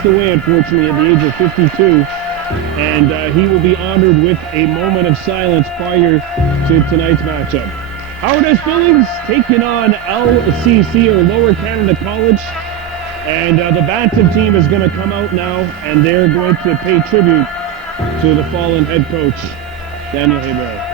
passed away, unfortunately, at the age of 52. And he will be honored with a moment of silence prior to tonight's matchup. Howard S. Billings taking on LCC, or Lower Canada College. And the Bantam team is going to come out now, and they're going to pay tribute to the fallen head coach, Daniel Hebert.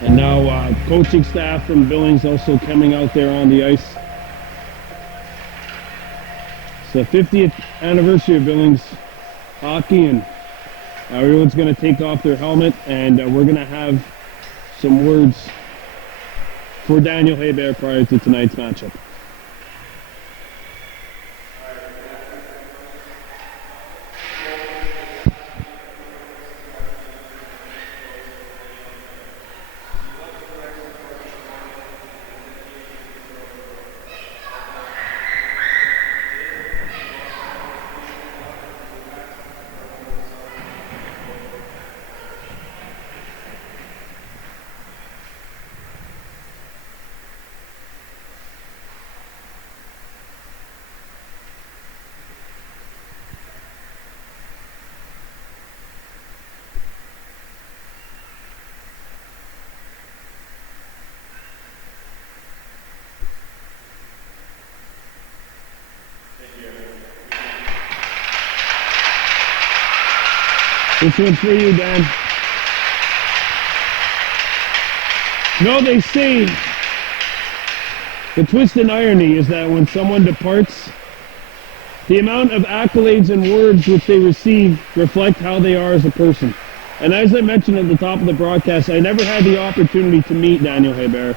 And now coaching staff from Billings also coming out there on the ice. It's the 50th anniversary of Billings hockey, and everyone's going to take off their helmet, and we're going to have some words for Daniel Hebert prior to tonight's matchup. This one's for you, Dan. No, they say the twist and irony is that when someone departs, the amount of accolades and words which they receive reflect how they are as a person. And as I mentioned at the top of the broadcast, I never had the opportunity to meet Daniel Hebert,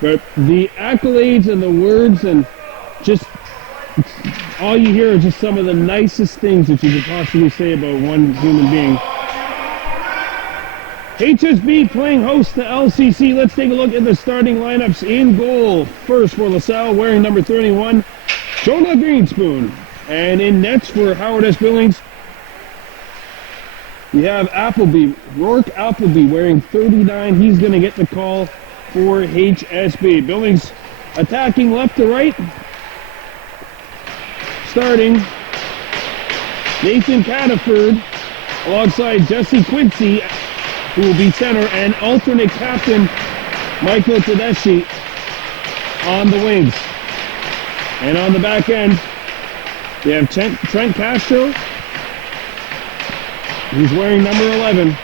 but the accolades and the words and just all you hear are just some of the nicest things that you could possibly say about one human being. HSB playing host to LCC. Let's take a look at the starting lineups. In goal, first for LaSalle, wearing number 31, Jonah Greenspoon. And in nets for Howard S. Billings, you have Rourke Appleby, wearing 39. He's going to get the call for HSB. Billings attacking left to right. Starting, Nathan Cataford alongside Jesse Quincy, who will be center, and alternate captain Michael Tedeschi on the wings. And on the back end, you have Trent Castro, who's wearing number 11,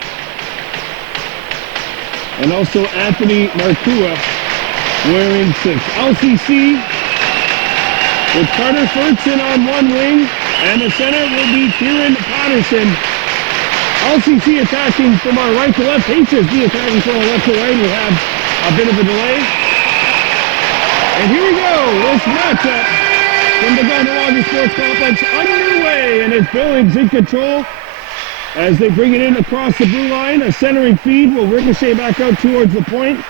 and also Anthony Marcua wearing 6. LCC with Carter Ferguson on one wing, and the center will be Kieran Patterson. LCC attacking from our right to left, HSB attacking from our left to right. We have a bit of a delay. And here we go, this matchup from the Gondolaga Sports Complex underway, and it's Billings in control as they bring it in across the blue line. A centering feed will ricochet back out towards the point,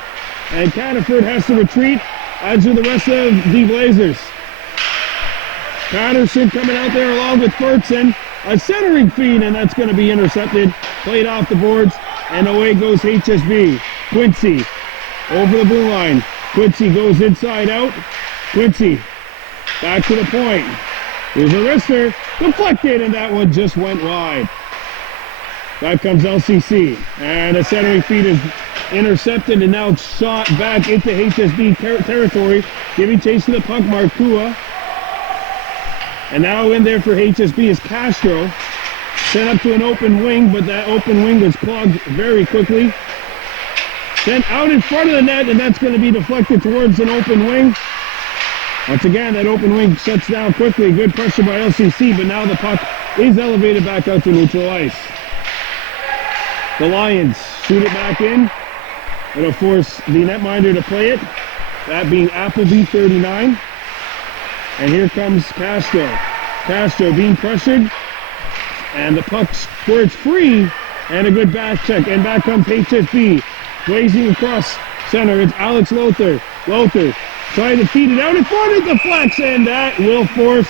and Cataford has to retreat, as do the rest of the Blazers. Patterson coming out there along with Ferguson. A centering feed, and that's going to be intercepted. Played off the boards, and away goes HSB. Quincy over the blue line. Quincy goes inside out. Quincy back to the point. Here's a wrister. Deflected, and that one just went wide. Back comes LCC. And a centering feed is intercepted and now shot back into HSB territory. Giving chase to the puck, Marcua. And now in there for HSB is Castro. Sent up to an open wing, but that open wing was clogged very quickly. Sent out in front of the net, and that's going to be deflected towards an open wing. Once again, that open wing shuts down quickly. Good pressure by LCC, but now the puck is elevated back out to neutral ice. The Lions shoot it back in. It'll force the netminder to play it. That being Appleby, 39. And here comes Castro. Castro being pressured. And the puck squirts free. And a good back check. And back comes HSB. Blazing across center. It's Alex Lothar. Lothar trying to feed it out in front. It deflects. And that will force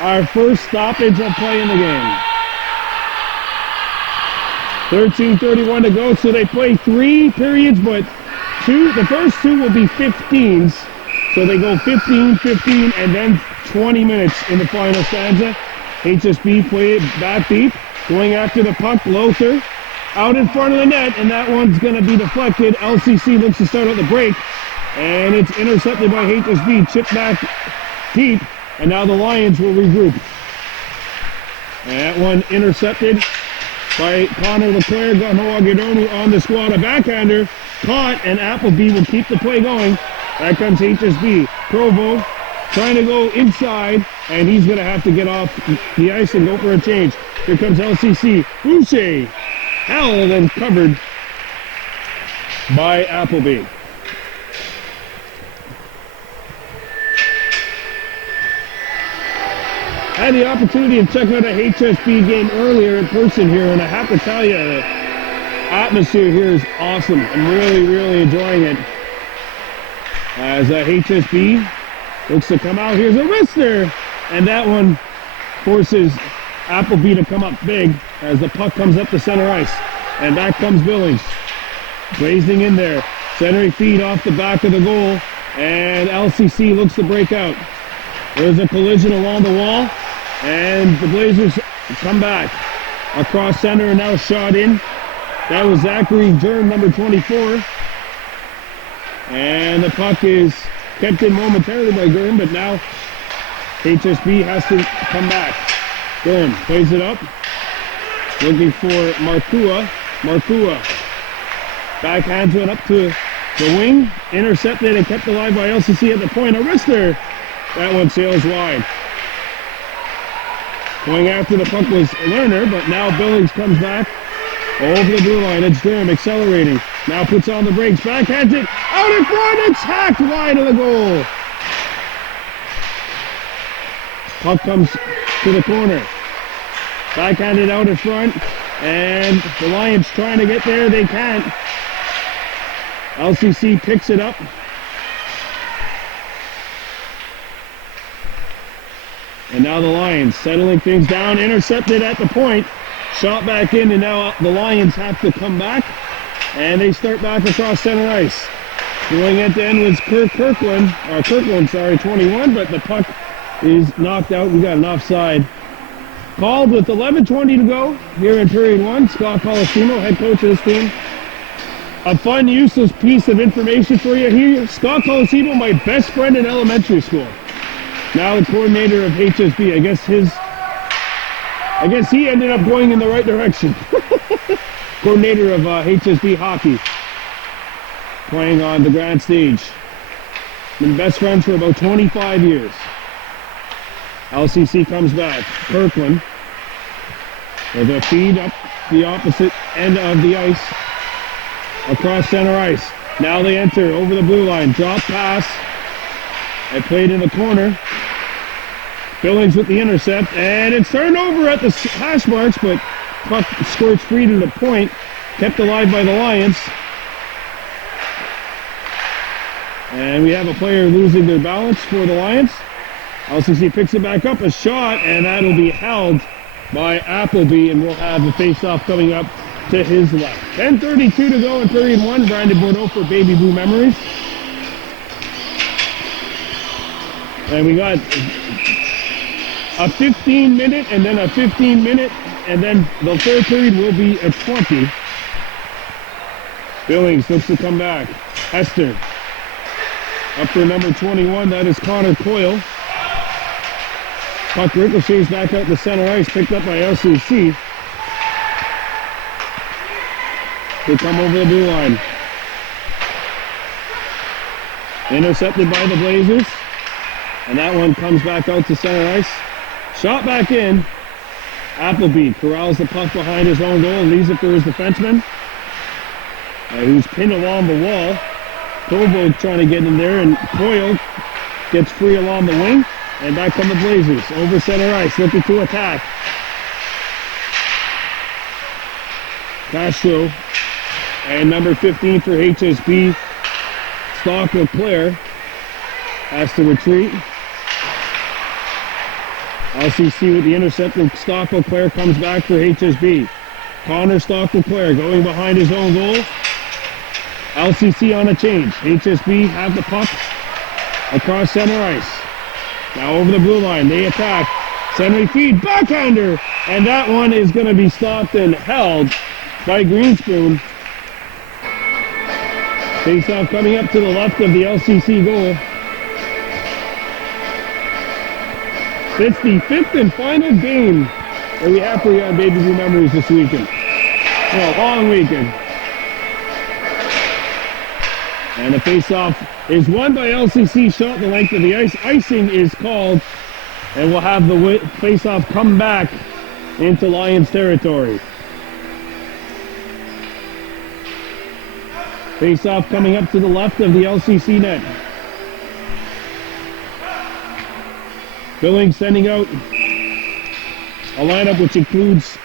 our first stoppage of play in the game. 13:31 to go, so they play 3 periods, but the first 2 will be 15s. So they go 15, 15, and then 20 minutes in the final stanza. HSB play it back deep, going after the puck. Lothar out in front of the net, and that one's going to be deflected. LCC looks to start out the break, and it's intercepted by HSB. Chip back deep, and now the Lions will regroup. And that one intercepted by Connor Leclerc. Ganoa Guidonu on the squad. A backhander caught, and Appleby will keep the play going. Back comes HSB. Provo trying to go inside, and he's going to have to get off the ice and go for a change. Here comes LCC. Boucher held and covered by Appleby. I had the opportunity to check out a HSB game earlier in person here, and I have to tell you, the atmosphere here is awesome. I'm really, really enjoying it. As HSB looks to come out, here's a wrister, and that one forces Appleby to come up big as the puck comes up the center ice. And back comes Billings, blazing in there, centering feed off the back of the goal, and LCC looks to break out. There's a collision along the wall, and the Blazers come back across center and now shot in. That was Zachary Dern, number 24. And the puck is kept in momentarily by Dern, but now HSB has to come back. Dern plays it up, looking for Markua. Markua backhands it up to the wing, intercepted and kept alive by LCC at the point. A wrister. That one sails wide. Going after the puck was Lerner, but now Billings comes back over the blue line. It's Durham accelerating. Now puts on the brakes. Backhands it out in front. It's hacked wide of the goal. Puck comes to the corner. Backhanded out in front. And the Lions trying to get there. They can't. LCC picks it up. And now the Lions settling things down, intercepted at the point, shot back in, and now the Lions have to come back, and they start back across center ice. Going at the end was Kirkland, 21, but the puck is knocked out. We got an offside called with 11:20 to go here in period 1. Scott Colosimo, head coach of this team. A fun, useless piece of information for you here. Scott Colosimo, my best friend in elementary school. Now the coordinator of HSB. I guess he ended up going in the right direction. Coordinator of HSB hockey. Playing on the grand stage. Been best friends for about 25 years. LCC comes back. Kirkland with a feed up the opposite end of the ice. Across center ice. Now they enter over the blue line. Drop pass. I played in the corner. Billings with the intercept, and it's turned over at the hash marks, but puck squirts free to the point, kept alive by the Lions. And we have a player losing their balance for the Lions. LCC picks it back up, a shot, and that'll be held by Appleby, and we'll have the face-off coming up to his left. 10:32 to go in period 1. Brandon Bordeaux for Baby Blue Memories. And we got a 15-minute and then a 15-minute, and then the third period will be a 20. Billings looks to come back. Hester up for number 21. That is Connor Coyle. Puck ricochets back out the center ice, picked up by LCC. They come over the blue line. Intercepted by the Blazers. And that one comes back out to center ice. Shot back in. Appleby corrals the puck behind his own goal and leaves it for his defenseman, who's pinned along the wall. Provo trying to get in there, and Coyle gets free along the wing. And back come the Blazers over center ice, looking to attack. Castro and number 15 for HSB, Stock Leclerc, has to retreat. LCC with the intercepting Stock Leclaire comes back for HSB. Connor Stock Leclaire going behind his own goal. LCC on a change. HSB have the puck across center ice. Now over the blue line, they attack. Centering feed, backhander, and that one is going to be stopped and held by Greenspoon. Face-off coming up to the left of the LCC goal. It's the 5th and final game that we have for you on Baby Blue Memories this weekend. Well, long weekend. And the face-off is won by LCC, shot the length of the ice. Icing is called, and we'll have the face-off come back into Lions territory. Face-off coming up to the left of the LCC net. Billings sending out a lineup which includes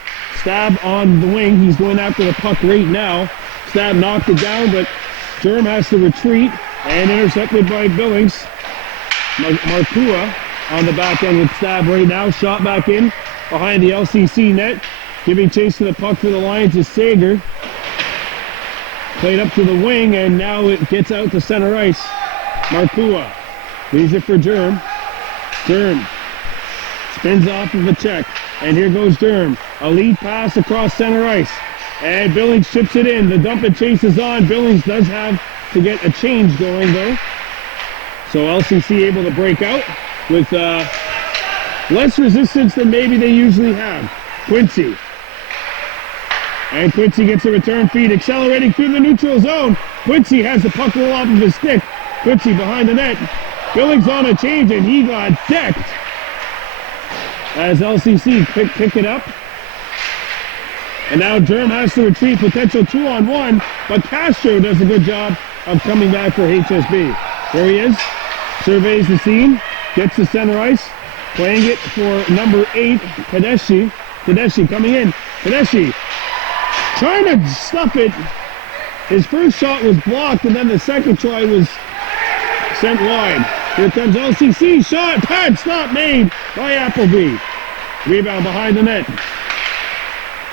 Stab on the wing. He's going after the puck right now. Stab knocked it down, but Durham has to retreat and intercepted by Billings. Markua on the back end with Stab right now. Shot back in behind the LCC net. Giving chase to the puck for the Lions is Sager. Played up to the wing, and now it gets out to center ice. Markua leaves it for Durham. Durham spins off of the check, and here goes Durham. A lead pass across center ice, and Billings chips it in. The dump and chase is on. Billings does have to get a change going though, so LCC able to break out with less resistance than maybe they usually have. Quincy. And Quincy gets a return feed, accelerating through the neutral zone. Quincy has the puck roll off of his stick. Quincy behind the net. Billings on a change, and he got decked as LCC pick it up. And now Durham has to retreat, potential 2-on-1, but Castro does a good job of coming back for HSB. There he is, surveys the scene, gets to center ice, playing it for number 8, Tedeschi. Tedeschi coming in. Tedeschi trying to stuff it. His first shot was blocked, and then the second try was sent wide. Here comes LCC, shot, pad stop made by Appleby. Rebound behind the net.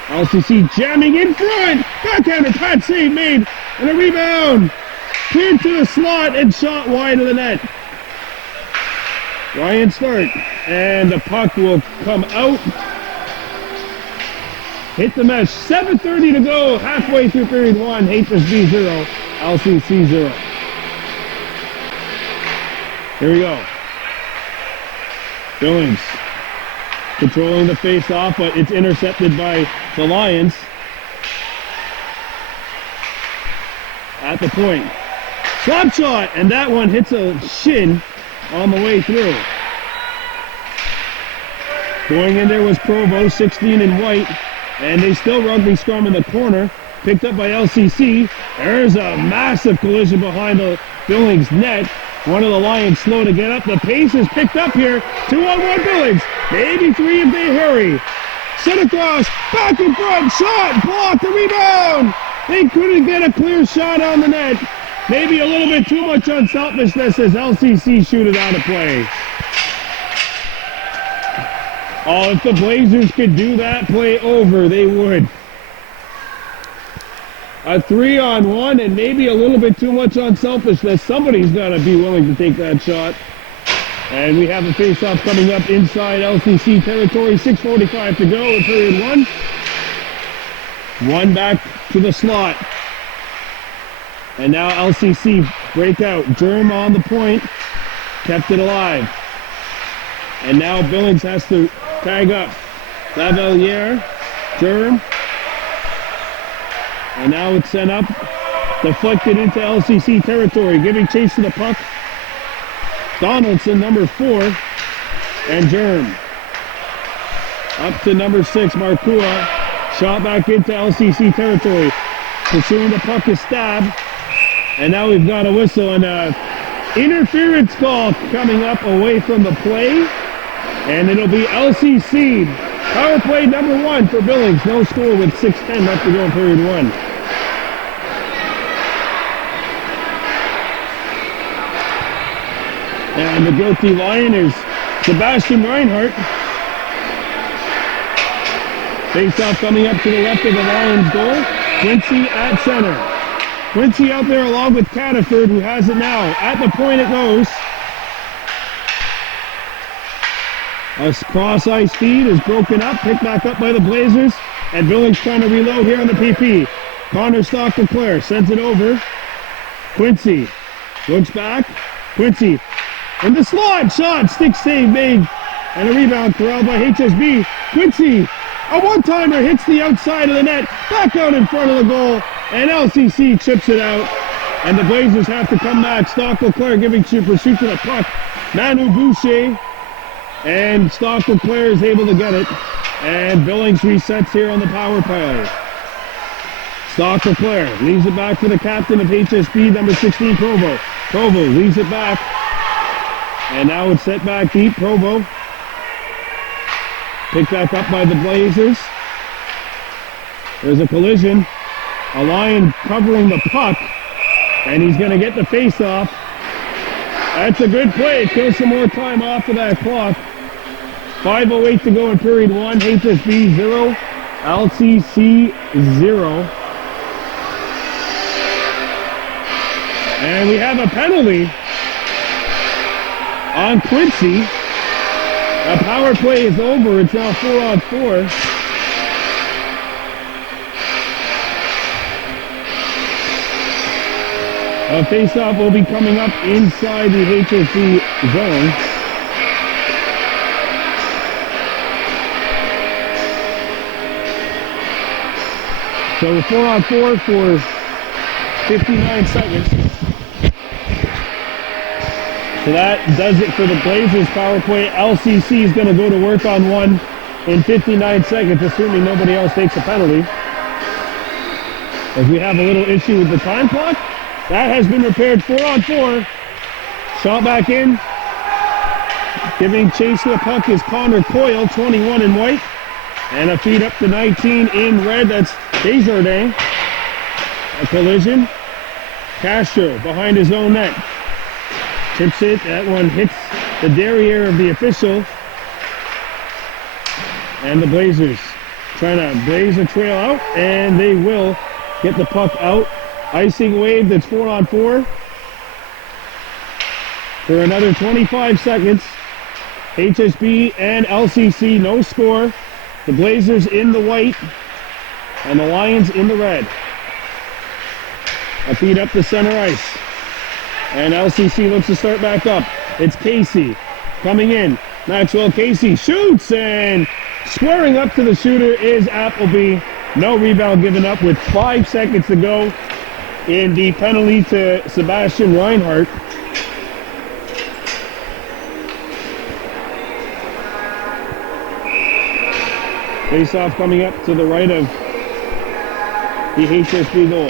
LCC jamming in front. Backhander, pad save made, and a rebound. Cleared to the slot and shot wide of the net. Ryan start, and the puck will come out. Hit the mesh. 7:30 to go, halfway through period 1. HSB 0, LCC 0. Here we go. Billings controlling the face-off, but it's intercepted by the Lions. At the point. Slap shot, and that one hits a shin on the way through. Going in there was Provo, 16 in white, and they still rugby scrum in the corner. Picked up by LCC. There's a massive collision behind the Billings net. One of the Lions slow to get up. The pace is picked up here. 2-on-1 Billings. Maybe 3 if they hurry. Sit across. Back in front. Shot. Blocked. The rebound. They couldn't get a clear shot on the net. Maybe a little bit too much unselfishness as LCC shoot it out of play. Oh, if the Blazers could do that play over, they would. A 3-on-1 and maybe a little bit too much unselfishness. Somebody's got to be willing to take that shot. And we have a face-off coming up inside LCC territory. 6:45 to go in period 1. One back to the slot. And now LCC break out. Durham on the point. Kept it alive. And now Billings has to tag up. Lavaliere. Durham. And now it's sent up, deflected into LCC territory, giving chase to the puck. Donaldson, number 4, and Durham. Up to number 6, Markua. Shot back into LCC territory. Pursuing the puck is Stab. And now we've got a whistle and a interference call coming up away from the play. And it'll be LCC. Power play number 1 for Billings. No score with 6:10 left to go in period 1. And the guilty Lion is Sebastian Reinhardt. Face-off coming up to the left of the Lions goal. Quincy at center. Quincy out there along with Cataford, who has it now. At the point it goes. A cross-ice feed is broken up, picked back up by the Blazers. And Billings trying to reload here on the PP. Connor Stock-LeClaire sends it over. Quincy looks back. Quincy in the slot. Shot. Stick save made. And a rebound corralled by HSB. Quincy, a one-timer, hits the outside of the net. Back out in front of the goal. And LCC chips it out. And the Blazers have to come back. Stock-LeClaire giving pursuit to the puck. Manu Boucher. And Stock-LeClaire is able to get it. And Billings resets here on the power play. Stock-LeClaire leaves it back to the captain of HSB, number 16, Provo. Provo leaves it back. And now it's set back deep. Provo picked back up by the Blazers. There's a collision. A Lion covering the puck. And he's going to get the face-off. That's a good play. Kills some more time off of that clock. 5:08 to go in period 1. HSB 0. LCC 0. And we have a penalty on Quincy. A power play is over. It's now 4-on-4. A face-off will be coming up inside the HSB zone. So 4-on-4 for 59 seconds. So that does it for the Blazers power play. LCC is going to go to work on one in 59 seconds, assuming nobody else takes a penalty. As we have a little issue with the time clock. That has been repaired. 4-on-4. Shot back in. Giving chase to the puck is Connor Coyle, 21 in white. And a feed up to 19 in red. That's Desjardins. A collision. Castro behind his own net. Tips it. That one hits the derriere of the official. And the Blazers trying to blaze a trail out. And they will get the puck out. Icing wave, that's 4-on-4. For another 25 seconds. HSB and LCC, no score. The Blazers in the white. And the Lions in the red. A feed up the center ice. And LCC looks to start back up. It's Casey coming in. Maxwell Casey shoots, and squaring up to the shooter is Appleby. No rebound given up with 5 seconds to go in the penalty to Sebastian Reinhardt. Face-off coming up to the right of the HSB goal.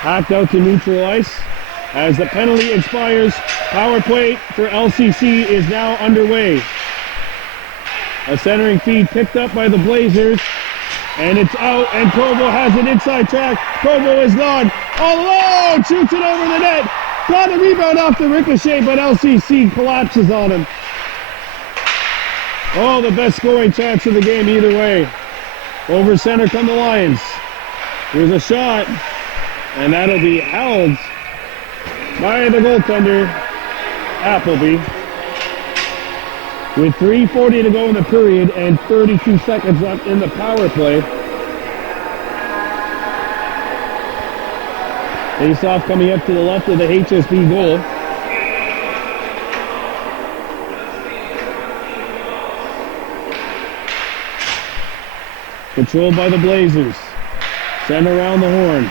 Hacked out to neutral ice. As the penalty expires, power play for LCC is now underway. A centering feed picked up by the Blazers. And it's out, and Provo has an inside track. Provo is gone all alone, shoots it over the net. Got a rebound off the ricochet, but LCC collapses on him. Oh, the best scoring chance of the game either way. Over center come the Lions. Here's a shot, and that'll be held by the goaltender, Appleby. With 3:40 to go in the period and 32 seconds left in the power play. Face-off coming up to the left of the HSB goal. Controlled by the Blazers. Sent around the horn.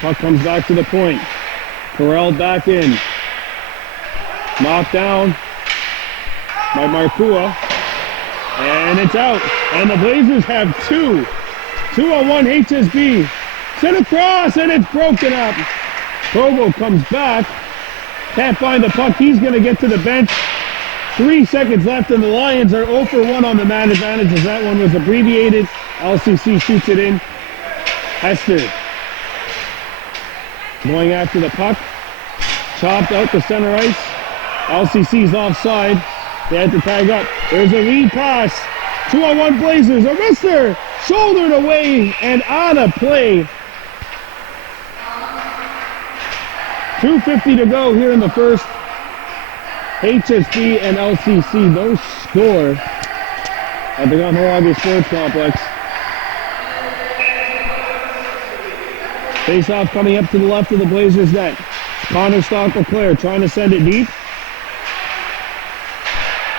Puck comes back to the point. Corralled back in. Knocked down by Markua, and it's out. And the Blazers have 2-on-1 HSB. Sent across, and it's broken up. Provo comes back. Can't find the puck. He's going to get to the bench. 3 seconds left, and the Lions are 0 for 1 on the man advantage as that one was abbreviated. LCC shoots it in. Hester going after the puck. Chopped out the center ice. LCC's offside. They had to tag up. There's a lead pass. 2-on-1 Blazers. A wrister. Shouldered away and out of play. 2:50 to go here in the first. HSB and LCC, no score at the Juvenille Sports Complex. Face-off coming up to the left of the Blazers net. Connor Stock-LeClaire trying to send it deep.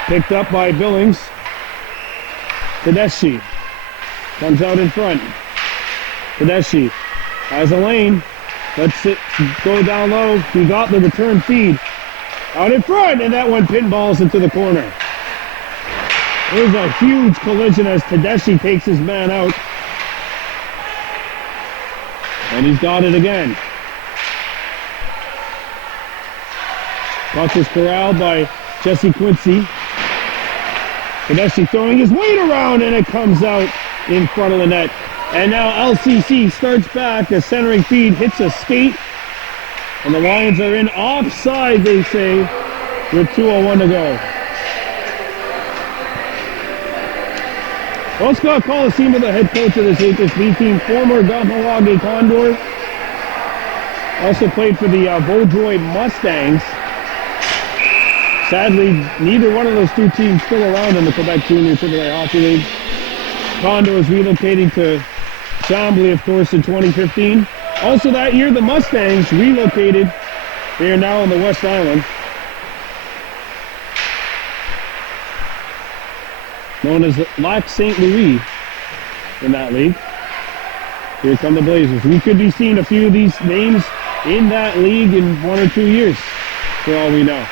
Picked up by Billings. Tedeschi comes out in front. Tedeschi has a lane. Let's go down low. He got the return feed. Out in front, and that one pinballs into the corner. There's a huge collision as Tedeschi takes his man out. And he's got it again. Puck is corralled by Jesse Quincy. Tedeschi throwing his weight around, and it comes out in front of the net. And now LCC starts back. A centering feed hits a skate. And the Lions are in offside, they say, with 2:01 to go. Well, Scott Coliseum, the head coach of this HSB team, former Juvenille Condor. Also played for the Vaudreuil Mustangs. Sadly, neither one of those two teams still around in the Quebec Junior AAA Hockey League. Condors relocating to Chambly, of course, in 2015. Also that year, the Mustangs relocated. They are now on the West Island. Known as LHIQ St. Louis in that league. Here come the Blazers. We could be seeing a few of these names in that league in 1 or 2 years, for all we know.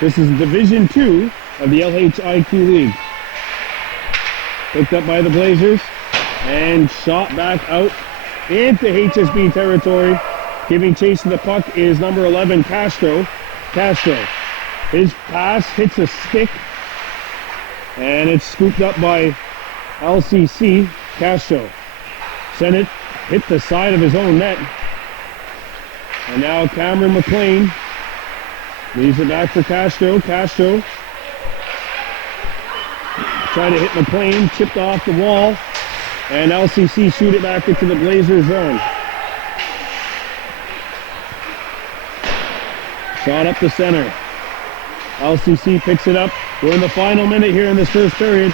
This is Division 2 of the LHIQ League. Picked up by the Blazers and shot back out into HSB territory. Giving chase to the puck is number 11, Castro. His pass hits a stick, and it's scooped up by LCC. Castro sent it, hit the side of his own net. And now Cameron McLean leaves it back for Castro. Castro trying to hit McLean, chipped off the wall. And LCC shoot it back into the Blazers zone. Shot up the center. LCC picks it up. We're in the final minute here in this first period.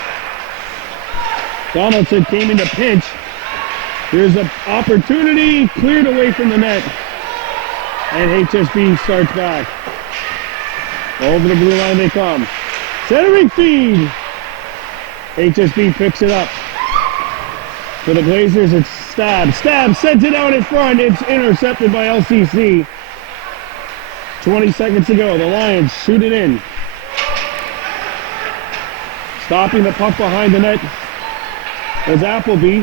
Donaldson came in to pinch. Here's an opportunity, cleared away from the net. And HSB starts back. Over the blue line they come. Centering feed. HSB picks it up. For the Blazers, it's Stab. Stab sends it out in front. It's intercepted by LCC. 20 seconds to go. The Lions shoot it in. Stopping the puck behind the net as Appleby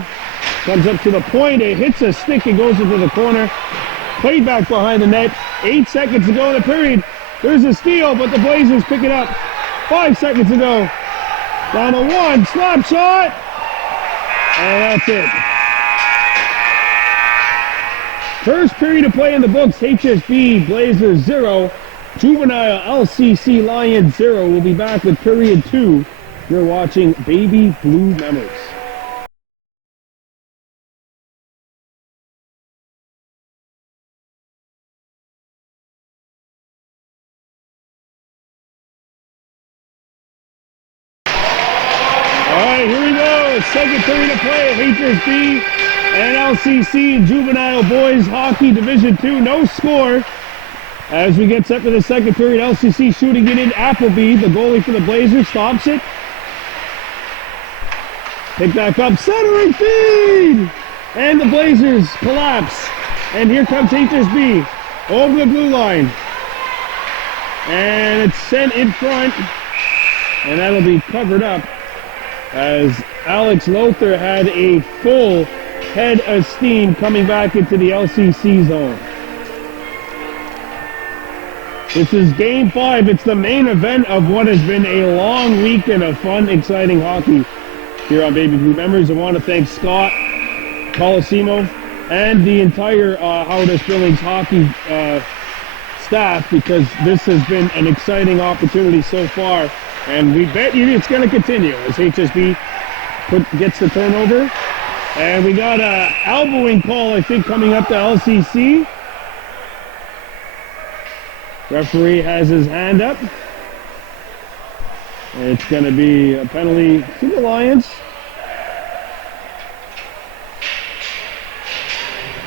comes up to the point. It hits a stick and goes into the corner. Played back behind the net. 8 seconds to go in the period. There's a steal, but the Blazers pick it up. 5 seconds to go. Down to one. Slap shot. And that's it. First period of play in the books. HSB Blazers 0. Juvenile LCC Lions 0. We'll be back with period 2. You're watching Baby Blue Memories. Here we go. Second period of play. HSB and LCC Juvenile Boys Hockey Division 2. No score. As we get set for the second period, LCC shooting it in. Appleby, the goalie for the Blazers, stops it. Pick back up. Centering feed. And the Blazers collapse. And here comes HSB over the blue line. And it's sent in front. And that'll be covered up, as Alex Lothar had a full head of steam coming back into the LCC zone. This is Game 5. It's the main event of what has been a long weekend of fun, exciting hockey here on Baby Blue Memories. I want to thank Scott Colosimo and the entire Howard S. Billings hockey staff because this has been an exciting opportunity so far, and we bet you it's going to continue as HSB gets the turnover. And we got a elbowing call, I think, coming up to LCC. Referee has his hand up. It's going to be a penalty to the Lions.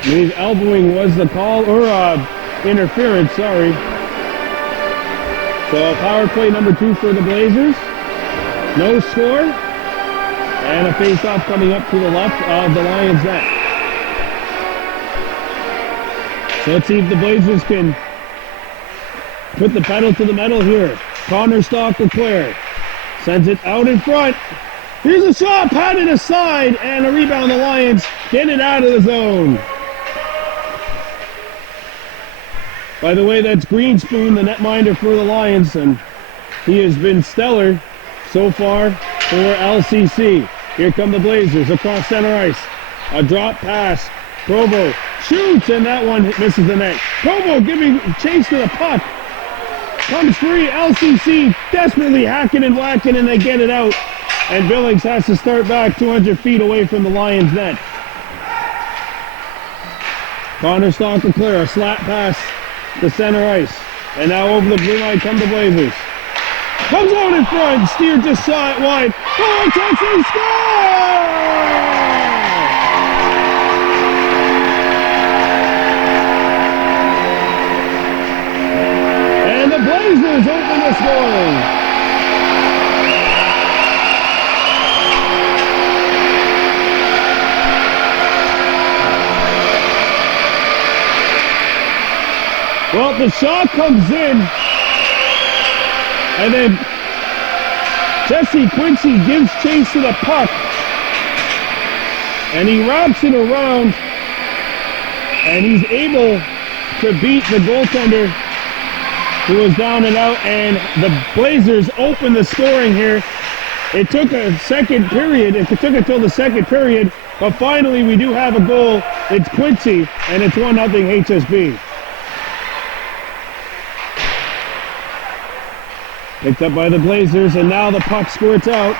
I believe elbowing was the call, or interference, sorry. So power play number 2 for the Blazers. No score. And a face-off coming up to the left of the Lions net. So let's see if the Blazers can put the pedal to the metal here. Connor Stock Leclerc sends it out in front. Here's a shot, patted aside, and a rebound. The Lions get it out of the zone. By the way, that's Greenspoon, the netminder for the Lions, and he has been stellar so far for LCC. Here come the Blazers across center ice. A drop pass. Provo shoots, and that one misses the net. Provo giving chase to the puck. Comes free. LCC desperately hacking and whacking, and they get it out. And Billings has to start back 200 feet away from the Lions net. Connor Stock Leclerc, a slap pass to center ice. And now over the blue line come the Blazers. Comes out in front. Steer just saw it wide. Oh, Texas score! And the Blazers open the scoring. Well, the shot comes in, and then Jesse Quincy gives chase to the puck, and he wraps it around, and he's able to beat the goaltender who was down and out, and the Blazers open the scoring here. It took a second period. It took until the second period, but finally we do have a goal. It's Quincy, and it's 1-0 HSB. Picked up by the Blazers, and now the puck squirts out.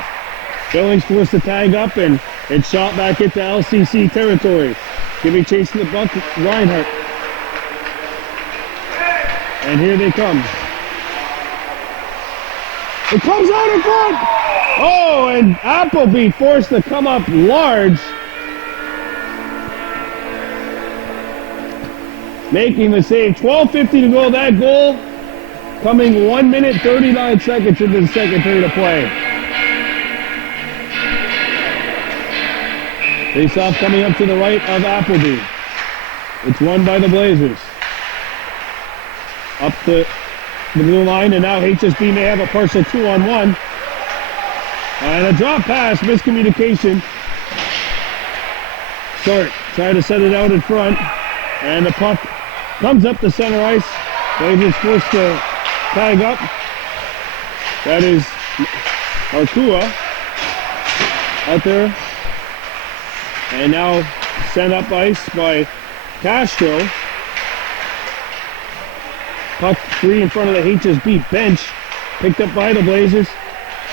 Billings forced to tag up, and it's shot back into LCC territory. Giving chase to the buck, Reinhardt. And here they come. It comes out in front! Oh, and Appleby forced to come up large. Making the save. 12:50 to go. That goal coming 1 minute, 39 seconds into the second period of play. Face-off coming up to the right of Appleby. It's won by the Blazers. Up the blue line, and now HSB may have a partial 2-on-1. And a drop pass, miscommunication. Short, trying to set it out in front. And the puck comes up the center ice. Blazers forced to tag up. That is Arkua out there. And now sent up ice by Castro. Puck free in front of the HSB bench. Picked up by the Blazers.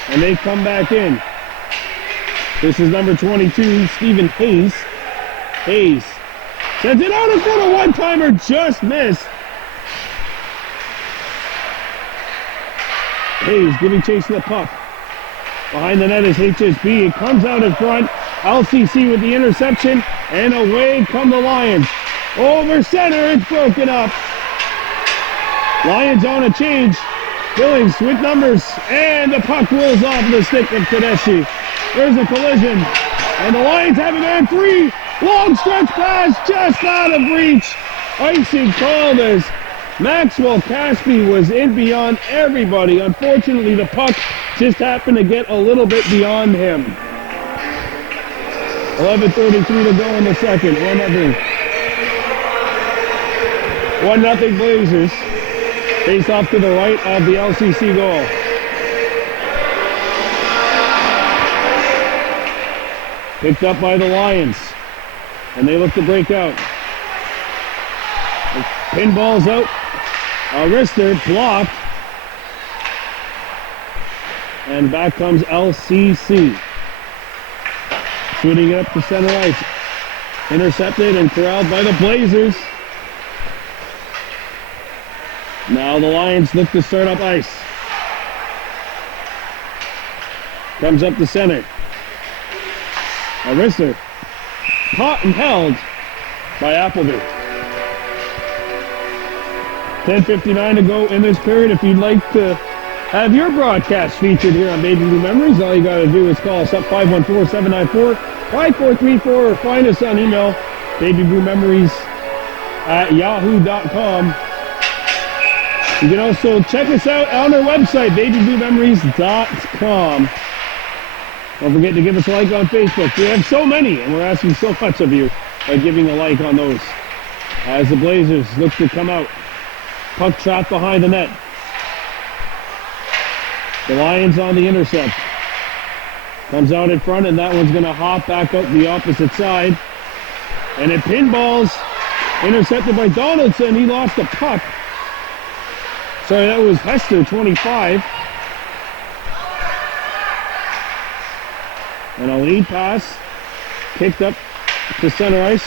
And they come back in. This is number 22, Stephen Hayes. Hayes sends it out in front of one-timer, just missed. Hayes giving chase to the puck. Behind the net is HSB. It comes out in front. LCC with the interception. And away come the Lions. Over center. It's broken up. Lions on a change. Billings with numbers. And the puck rolls off the stick of Tedeschi. There's a collision. And the Lions have it on free. Long stretch pass just out of reach. Icing called as Maxwell Caspi was in beyond everybody. Unfortunately, the puck just happened to get a little bit beyond him. 11:33 to go in the second. 1-0. 1-0 Blazers. Face off to the right of the LCC goal. Picked up by the Lions. And they look to break out. Pinball's out. A wrister blocked. And back comes LCC. Shooting it up to center ice. Intercepted and corralled by the Blazers. Now the Lions look to start up ice. Comes up to center. A wrister. Caught and held by Appleby. 10:59 to go in this period. If you'd like to have your broadcast featured here on Baby Blue Memories, all you got to do is call us up 514-794-5434 or find us on email, babybluememories@yahoo.com. You can also check us out on our website, babybluememories.com. Don't forget to give us a like on Facebook. We have so many, and we're asking so much of you by giving a like on those. As the Blazers look to come out. Puck trapped behind the net. The Lions on the intercept. Comes out in front, and that one's going to hop back up the opposite side. And it pinballs. Intercepted by Donaldson. He lost the puck. Sorry, that was Hester, 25. And a lead pass. Picked up to center ice.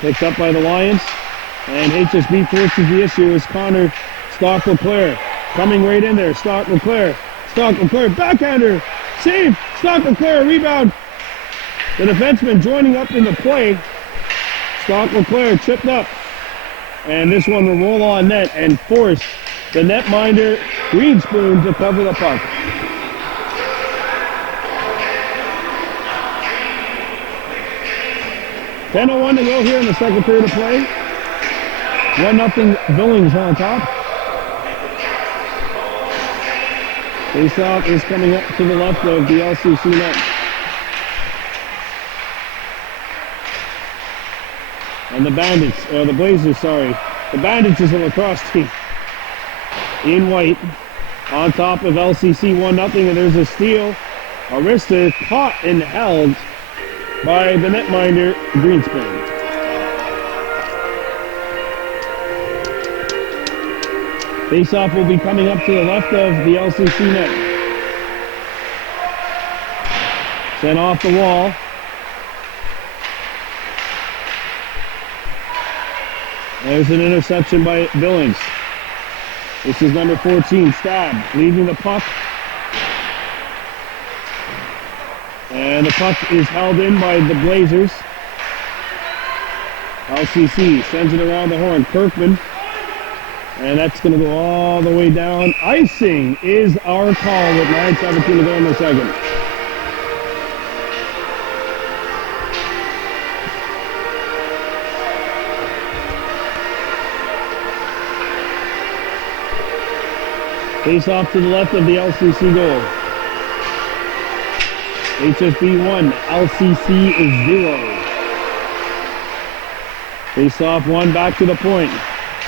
Picked up by the Lions. And HSB forces the issue as Connor Stock-LeClair coming right in there. Stock-LeClair, backhander, save, Stock-LeClair, rebound. The defenseman joining up in the play. Stock-LeClair chipped up. And this one will roll on net and force the netminder Greenspoon to cover the puck. .10:01 to go here in the second period of play. 1-0 Billings on top. Faceoff is coming up to the left of the LCC net. And the Bandits, the Blazers, sorry. The Bandits is a lacrosse team. In white, on top of LCC 1-0, and there's a steal. A wrister caught and held by the netminder Greenspoon. Faceoff will be coming up to the left of the LCC net. Sent off the wall. There's an interception by Billings. This is number 14, Stab, leaving the puck. And the puck is held in by the Blazers. LCC sends it around the horn. Kirkman. And that's going to go all the way down. Icing is our call with 9:17 to go in the second. Face off to the left of the LCC goal. HSB 1, LCC is 0. Face off 1, back to the point.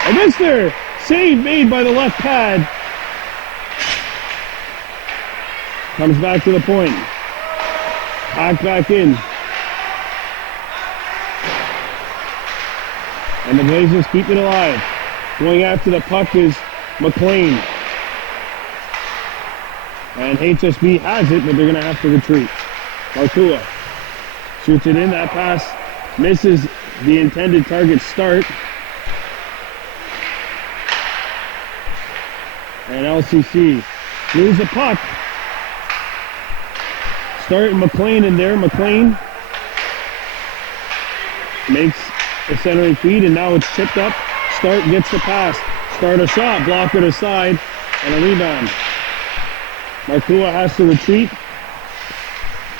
A mister! Save made by the left pad. Comes back to the point. Back in. And the Blazers keep it alive. Going after the puck is McLean. And HSB has it, but they're going to have to retreat. Markua shoots it in. That pass misses the intended target start. And LCC lose the puck. Start McLean in there. McLean makes a centering feed, and now it's chipped up. Start gets the pass. Start a shot, blocker to side, and a rebound. Markua has to retreat.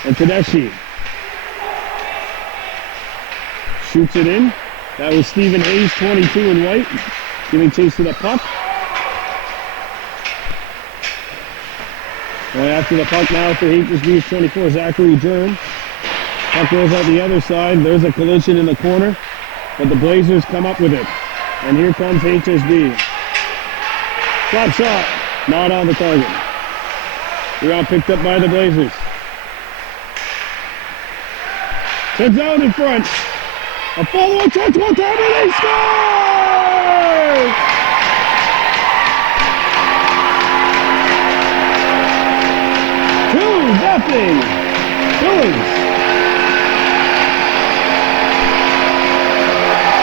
And Tedeschi shoots it in. That was Stephen Hayes, 22 in white, giving chase to the puck. Going after the puck now for HSB 24, Zachary Jern. Puck goes out the other side. There's a collision in the corner, but the Blazers come up with it. And here comes HSB. Slap shot, not on the target. Rebound picked up by the Blazers. Sends out in front. A follow-up touch one time and they score! 2-0. Billings.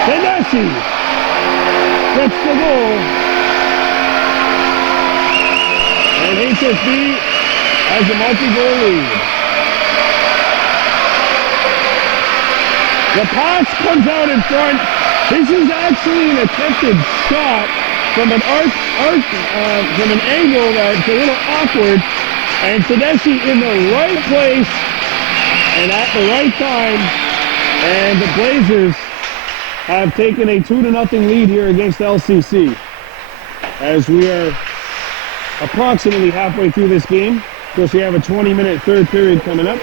Tedeschi gets the goal. And HSB has a multi-goal lead. The pass comes out in front. This is actually an attempted shot from an from an angle that's a little awkward. And Tedeschi in the right place and at the right time. And the Blazers have taken a 2-0 lead here against LCC. As we are approximately halfway through this game. Of course, we have a 20-minute third period coming up.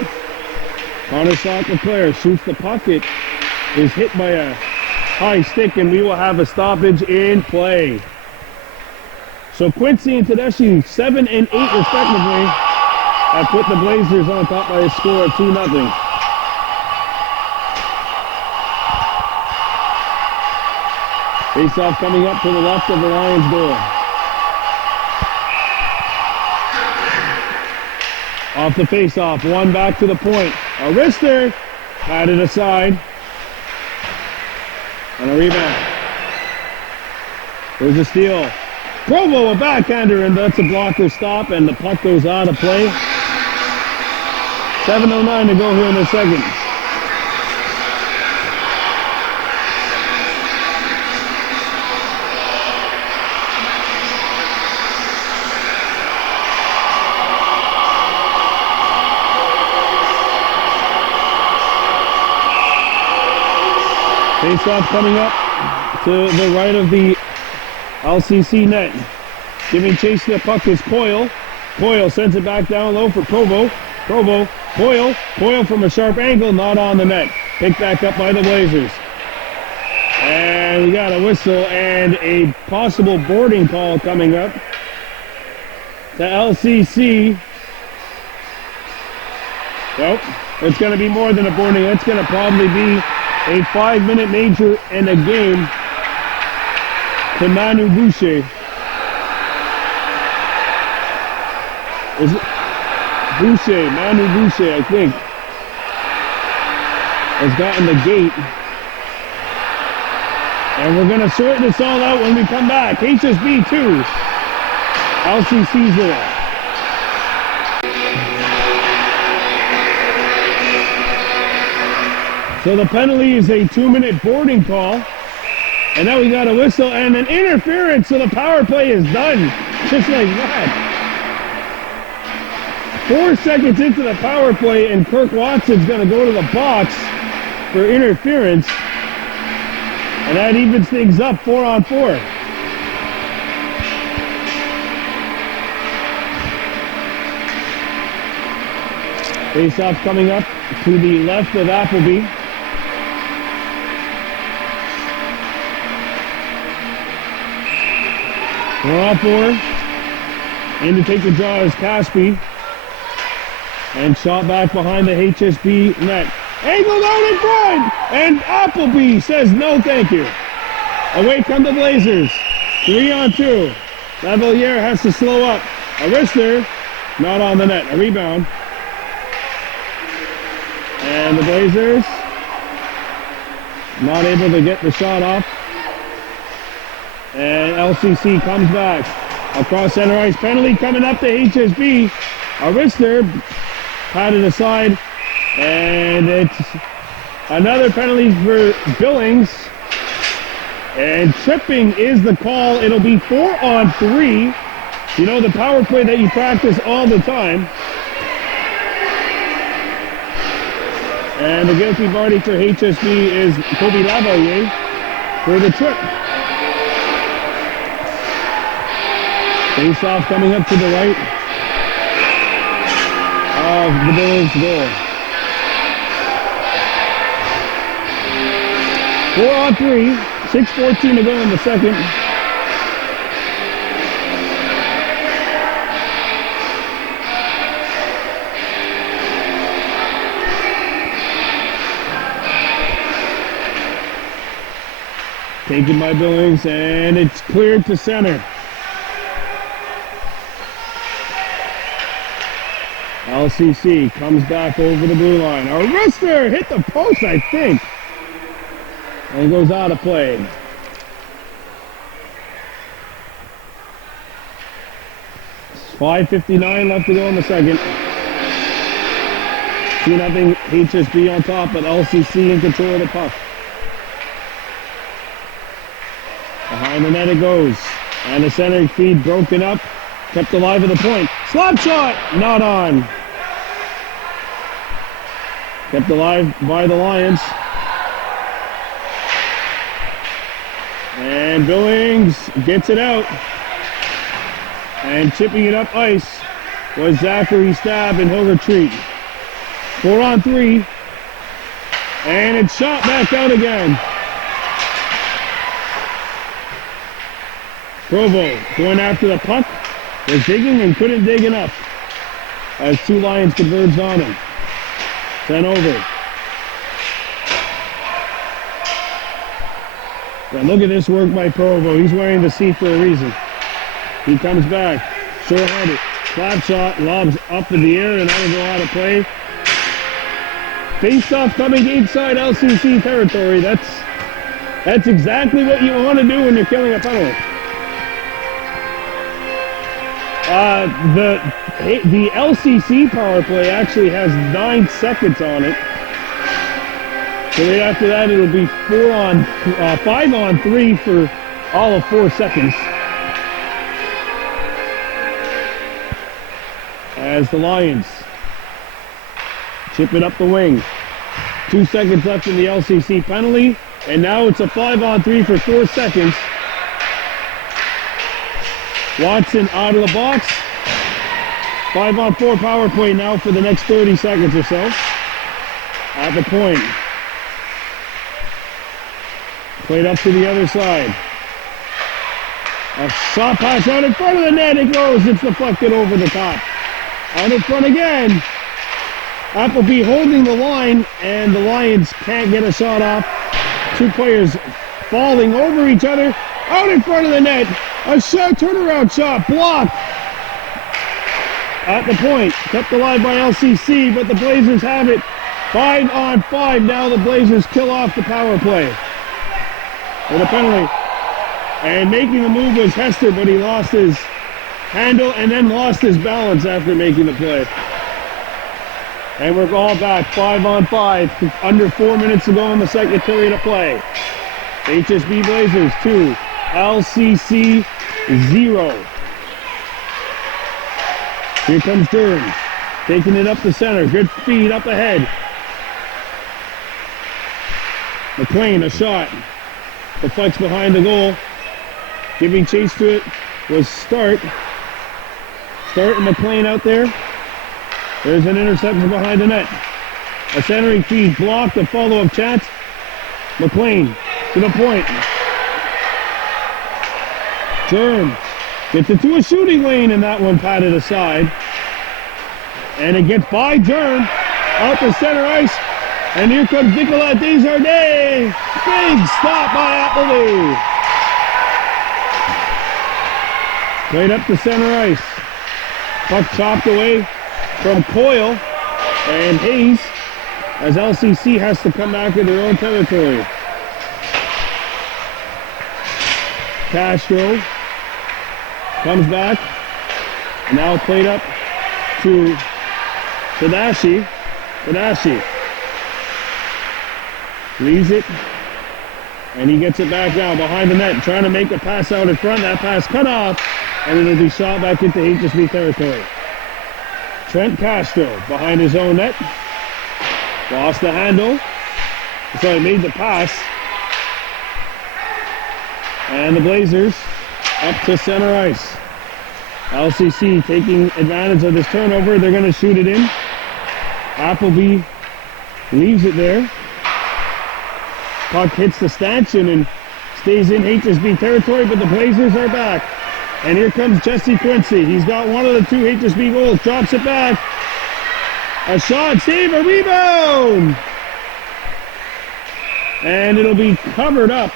Connor Soccer player shoots the puck. It is hit by a high stick, and we will have a stoppage in play. So Quincy and Tedeschi, 7 and 8 respectively, have put the Blazers on top by a score of 2-0. Face-off coming up to the left of the Lions' goal. Off the face-off, one back to the point. A wrister, patted aside. And a rebound. There's a steal. Provo a backhander, and that's a blocker stop, and the puck goes out of play. 7:09 to go here in the second. Face-off coming up to the right of the LCC net. Giving chase to the puck is Coyle. Coyle sends it back down low for Provo. Provo, Coyle. Coyle from a sharp angle, not on the net. Picked back up by the Blazers. And we got a whistle and a possible boarding call coming up to LCC. Well, it's going to be more than a boarding. It's going to probably be a 5-minute major and a game to Manu Boucher. Is it Boucher? Manu Boucher, I think, has gotten the gate. And we're going to sort this all out when we come back. HSB 2, LCC 0. So the penalty is a 2-minute boarding call. And now we got a whistle and an interference, so the power play is done. Just like that. 4 seconds into the power play, and Kirk Watson's going to go to the box for interference. And that evens things up 4-on-4. Face-off coming up to the left of Appleby. We're off for. In to take the draw is Caspi. And shot back behind the HSB net. Angled out in front! And Appleby says no thank you. Away come the Blazers. 3-on-2. Lavalier has to slow up. A wrister, not on the net. A rebound. And the Blazers not able to get the shot off. And LCC comes back. Across center ice, penalty coming up to HSB. A wrister, patted aside. And it's another penalty for Billings. And tripping is the call. It'll be 4-on-3. You know, the power play that you practice all the time. And the guilty party for HSB is Kobe Lavalier for the trip. Face-off coming up to the right of the Billings goal. 4-on-3, 6:14 to go in the second. Taken by Billings, and it's cleared to center. LCC comes back over the blue line. A wrister hit the post, I think. And goes out of play. It's 5:59 left to go in the second. 2-0 HSB on top, but LCC in control of the puck. Behind the net it goes. And the center feed broken up. Kept alive at the point. Slap shot! Not on. Kept alive by the Lions. And Billings gets it out. And chipping it up ice was Zachary Stab, and he'll retreat. 4-on-3. And it's shot back out again. Provo going after the puck. Was digging and couldn't dig enough as two Lions converged on him. Sent over. And look at this work by Provo. He's wearing the C for a reason. He comes back. Short-handed. Slap shot. Lobs up in the air and that'll go out of play. Face-off coming inside LCC territory. That's exactly what you want to do when you're killing a penalty. The LCC power play actually has 9 seconds on it. So right after that, it'll be 5-on-3 for all of 4 seconds. As the Lions chip it up the wing. 2 seconds left in the LCC penalty, and now it's a 5-on-3 for 4 seconds. Watson out of the box. 5-on-4 power play now for the next 30 seconds or so. At the point. Played up to the other side. A shot pass out in front of the net. It goes. It's deflected over the top. Out in front again. Appleby holding the line, and the Lions can't get a shot off. Two players falling over each other. Out in front of the net. A shot, turnaround shot, blocked. At the point, kept alive by LCC, but the Blazers have it. 5-on-5, now the Blazers kill off the power play. With a penalty. And making the move was Hester, but he lost his handle and then lost his balance after making the play. And we're all back, 5-on-5, under 4 minutes to go in the second period of play. HSB Blazers 2, LCC 0. Here comes Durham, taking it up the center. Good feed up ahead. McLean, a shot. Deflects behind the goal. Giving chase to it was Start. Start and McLean out there. There's an interception behind the net. A centering feed blocked. A follow-up chance. McLean to the point. Durham gets it to a shooting lane, and that one patted aside. And it gets by Durham out to center ice. And here comes Nicolas Desjardins. Big stop by Appleby. Played up to center ice. Puck chopped away from Coyle and Hayes as LCC has to come back in their own territory. Castro comes back, and now played up to Tadashi. Tadashi leaves it, and he gets it back now behind the net, trying to make a pass out in front. That pass cut off, and it'll be shot back into HSB territory. Trent Castro behind his own net, lost the handle, so he made the pass. And the Blazers up to center ice. LCC taking advantage of this turnover. They're going to shoot it in. Appleby leaves it there. Puck hits the stanchion and stays in HSB territory, but the Blazers are back. And here comes Jesse Quincy. He's got one of the 2 HSB goals. Drops it back. A shot, save, a rebound! And it'll be covered up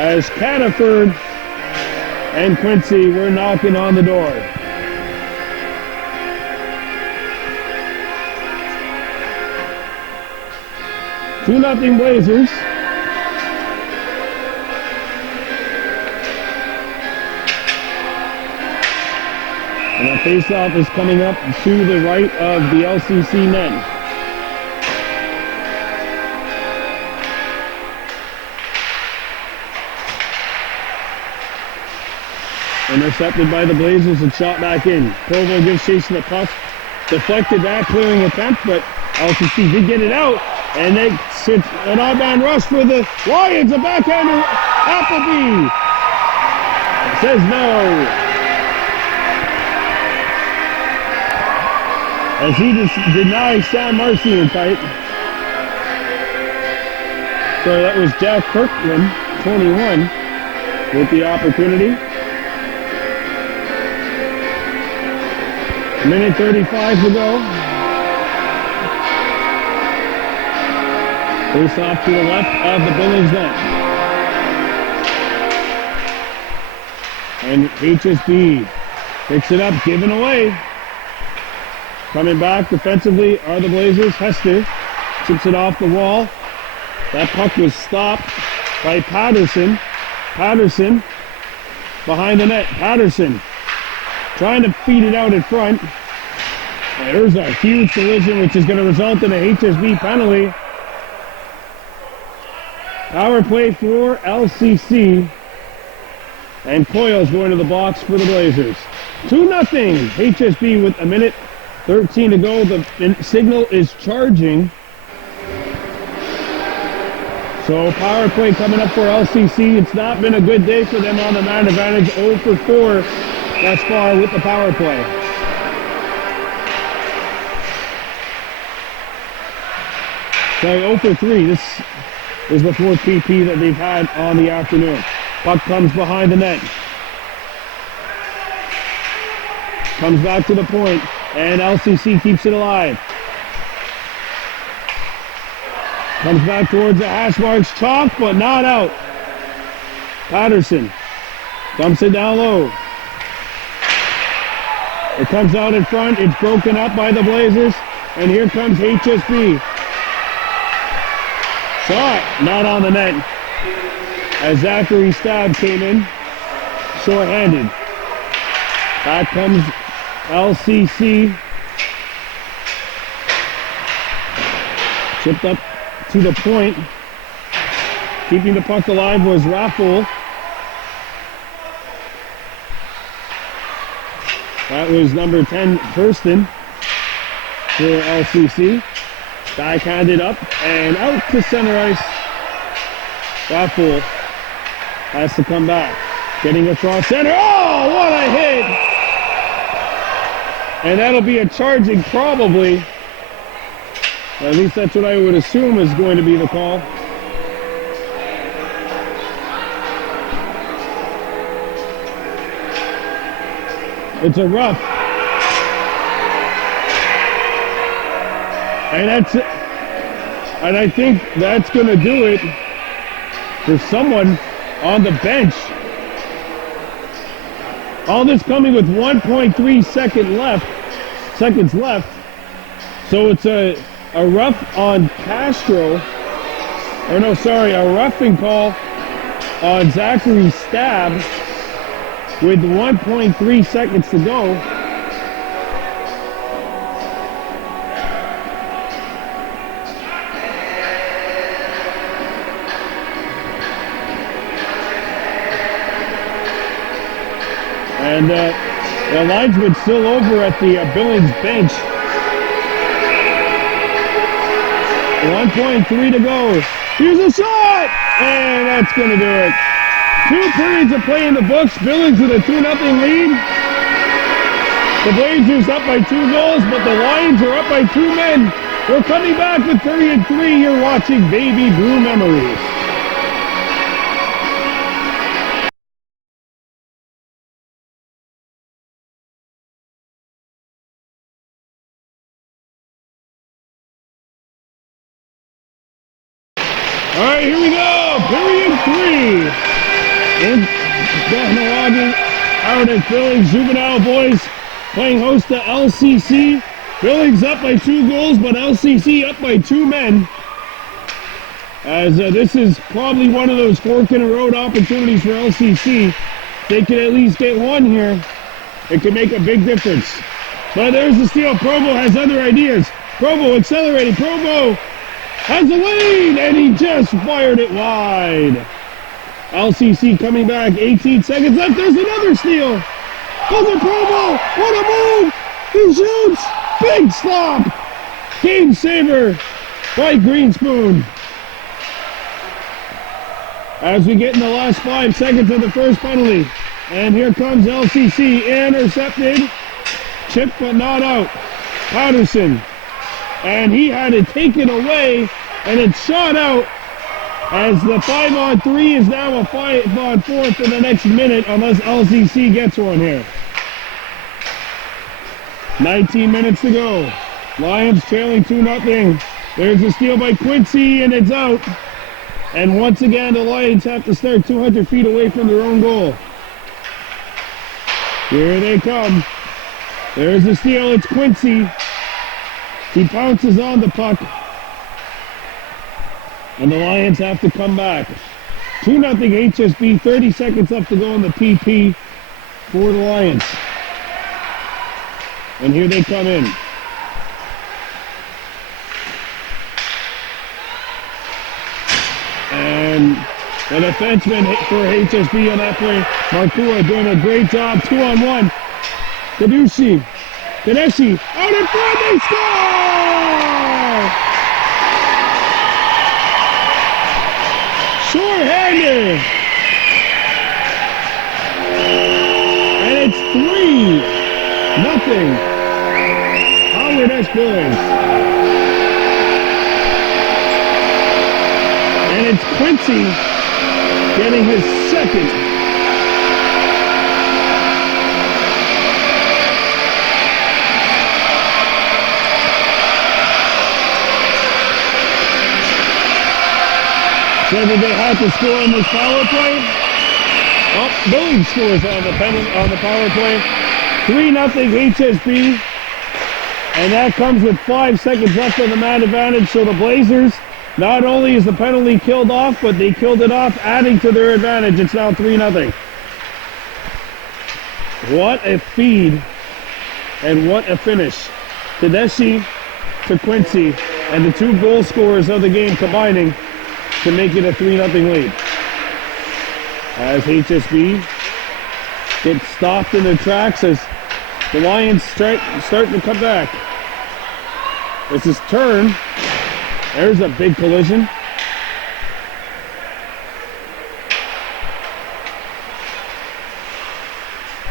as Cataford and Quincy were knocking on the door. Two nothing Blazers. And a face-off is coming up to the right of the LCC net. Intercepted by the Blazers and shot back in. Provo gives chase to the puck. Deflected that clearing attempt, but LCC did get it out. And they sit an odd-man rush for the Lions. A backhander, Appleby says no. As he denies Sam Marcy in tight. So that was Jack Kirkland, 21, with the opportunity. Minute 35 to go. Face off to the left of the Billings net. And HSB picks it up, giving away. Coming back defensively are the Blazers. Hester chips it off the wall. That puck was stopped by Patterson. Patterson behind the net. Patterson trying to feed it out in front. And there's a huge collision which is going to result in a HSB penalty. Power play for LCC. And Coyle's going to the box for the Blazers. 2-0 HSB with a minute 13 to go. The signal is charging. So power play coming up for LCC. It's not been a good day for them on the man advantage. 0 for 4 thus far with the power play. Sorry, 0 for 3. This is the fourth PP that they've had on the afternoon. Puck comes behind the net. Comes back to the point, and LCC keeps it alive. Comes back towards the hash marks, chalk, but not out. Patterson dumps it down low. It comes out in front, it's broken up by the Blazers, and here comes HSB. Shot, not on the net, as Zachary Stab came in, short-handed. Back comes LCC. Chipped up to the point. Keeping the puck alive was Raffle. That was number 10, Thurston, for LCC. Backhanded up and out to center ice. Raffle has to come back. Getting across center. Oh, what a hit! And that'll be a charging probably. At least that's what I would assume is going to be the call. It's a rough. And I think that's going to do it for someone on the bench. All this coming with 1.3 seconds left. So it's a rough on Castro. Or no, sorry, a roughing call on Zachary Stab with 1.3 seconds to go. And the linesman still over at the Billings bench. 1.3 to go. Here's a shot! And that's going to do it. 2 periods of play in the books. Billings with a 2-0 lead. The Blazers up by 2 goals, but the Lions are up by 2 men. We're coming back with period 3. You're watching Baby Blue Memories. All right, here we go. Period 3. in Juvenille out at Billings. Juvenile boys playing host to LCC. Billings up by 2 goals, but LCC up by 2 men. As this is probably one of those fork in the road opportunities for LCC. They could at least get one here. It could make a big difference. But there's the steal. Provo has other ideas. Provo accelerating. Provo has the lead, and he just fired it wide. LCC coming back. 18 seconds left. There's another steal. Over Provo. What a move. He shoots. Big stop. Game saver by Greenspoon. As we get in the last 5 seconds of the first penalty. And here comes LCC. Intercepted. Chipped but not out. Patterson. And he had it taken away. And it's shot out. As the 5-on-3 is now a 5-on-4 for the next minute. Unless LCC gets one here. 19 minutes to go. Lions trailing 2-0. There's a steal by Quincy. And it's out. And once again, the Lions have to start 200 feet away from their own goal. Here they come. There's the steal. It's Quincy. He pounces on the puck. And the Lions have to come back. 2-0 HSB. 30 seconds left to go in the PP for the Lions. And here they come in. And the defenseman for HSB on that play. Markua doing a great job. 2-on-1. Kadeshi out in front. They score! Short-handed. And it's 3-0. Howard S. Billings. And it's Quincy getting his second. So did they have to score in this power play? Oh, Billings scores on the power play. 3-0 HSB. And that comes with 5 seconds left on the man advantage. So the Blazers, not only is the penalty killed off, but they killed it off, adding to their advantage. It's now 3-0. What a feed and what a finish. Tedeschi to Quincy, and the 2 goal scorers of the game combining to make it a 3-0 lead. As HSB gets stopped in their tracks as the Lions start to come back. It's his turn. There's a big collision.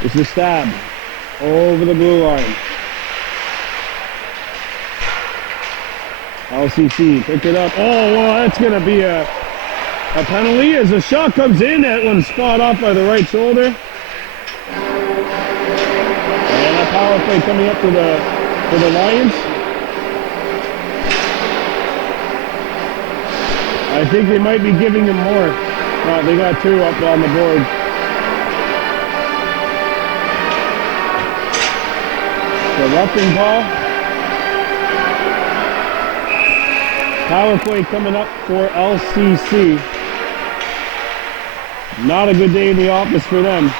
It's a stab over the blue line. LCC picked it up. Oh, well, that's going to be a penalty as the shot comes in. That one's spot off by the right shoulder. And a power play coming up for the Lions. I think they might be giving him more. They got 2 up on the board. The roughing ball. Power play coming up for LCC. Not a good day in the office for them.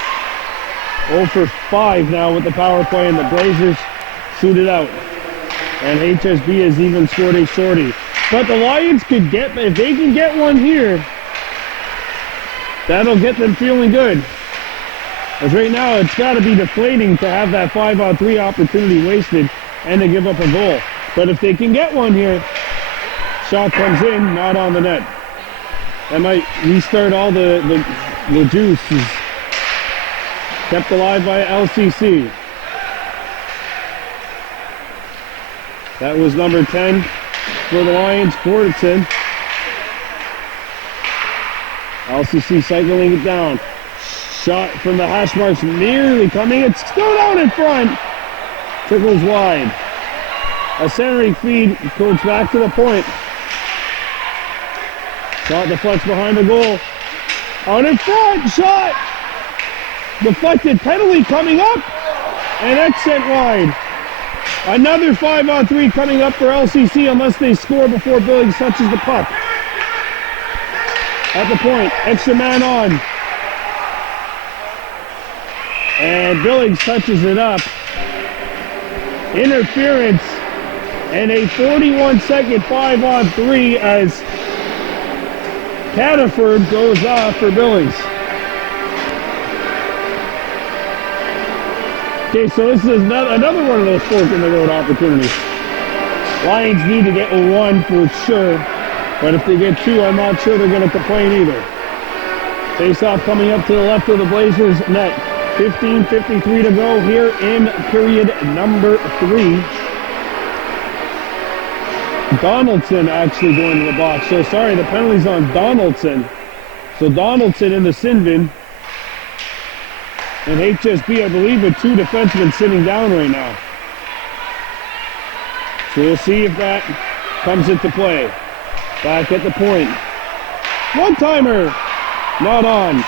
0 for 5 now with the power play, and the Blazers shoot it out. And HSB has even scored a shorty. But the Lions could get, if they can get one here, that'll get them feeling good. Because right now it's got to be deflating to have that 5-on-3 opportunity wasted and to give up a goal. But if they can get one here, shot comes in, not on the net. That might restart all the juice. Kept alive by LCC. That was number 10 for the Lions, Fortson. LCC cycling it down. Shot from the hash marks nearly coming. It's still down in front. Trickles wide. A centering feed goes back to the point. Shot deflects behind the goal. On his front, shot! Deflected, penalty coming up, and that's sent wide. Another 5-on-3 coming up for LCC unless they score before Billings touches the puck. At the point, extra man on. And Billings touches it up. Interference and a 41-second 5-on-3 as Cataford goes off for Billings. Okay, so this is another one of those fork in the road opportunities. Lions need to get one for sure, but if they get two, I'm not sure they're going to complain either. Face-off coming up to the left of the Blazers net. 15:53 to go here in period number 3. Donaldson actually going to the box. So sorry, the penalty's on Donaldson. So Donaldson in the sin bin. And HSB, I believe, with 2 defensemen sitting down right now. So we'll see if that comes into play. Back at the point. One-timer. Not on.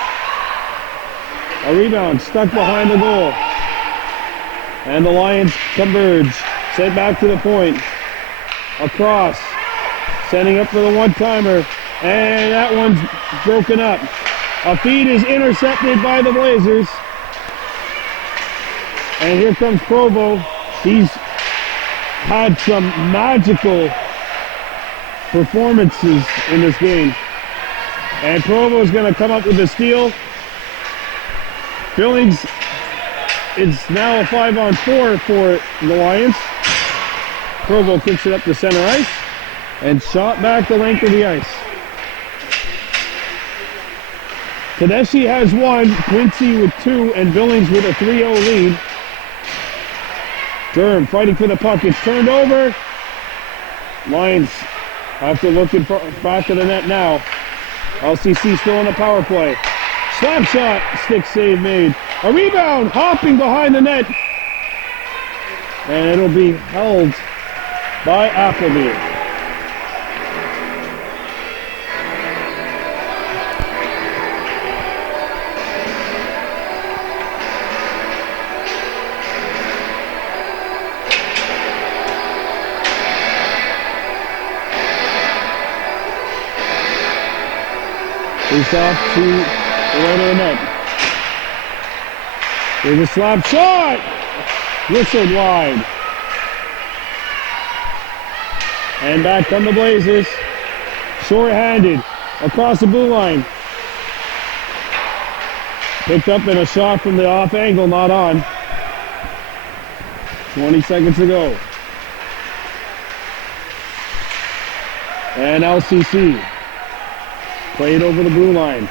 A rebound stuck behind the goal. And the Lions converge. Sent back to the point. Across. Setting up for the one-timer. And that one's broken up. A feed is intercepted by the Blazers. And here comes Provo. He's had some magical performances in this game. And Provo's going to come up with a steal. Billings is now a 5-on-4 for the Lions. Provo kicks it up to center ice and shot back the length of the ice. Tedeschi has 1, Quincy with 2, and Billings with a 3-0 lead. Durham fighting for the puck. It's turned over. Lions have to look in back of the net now. LCC still on the power play. Slap shot, stick save made. A rebound, hopping behind the net. And it'll be held by Appleby. Face off to the right of the net. There's a slap shot! Whistled wide. And back come the Blazers. Short-handed across the blue line. Picked up in a shot from the off angle, not on. 20 seconds to go. And LCC. Played over the blue line.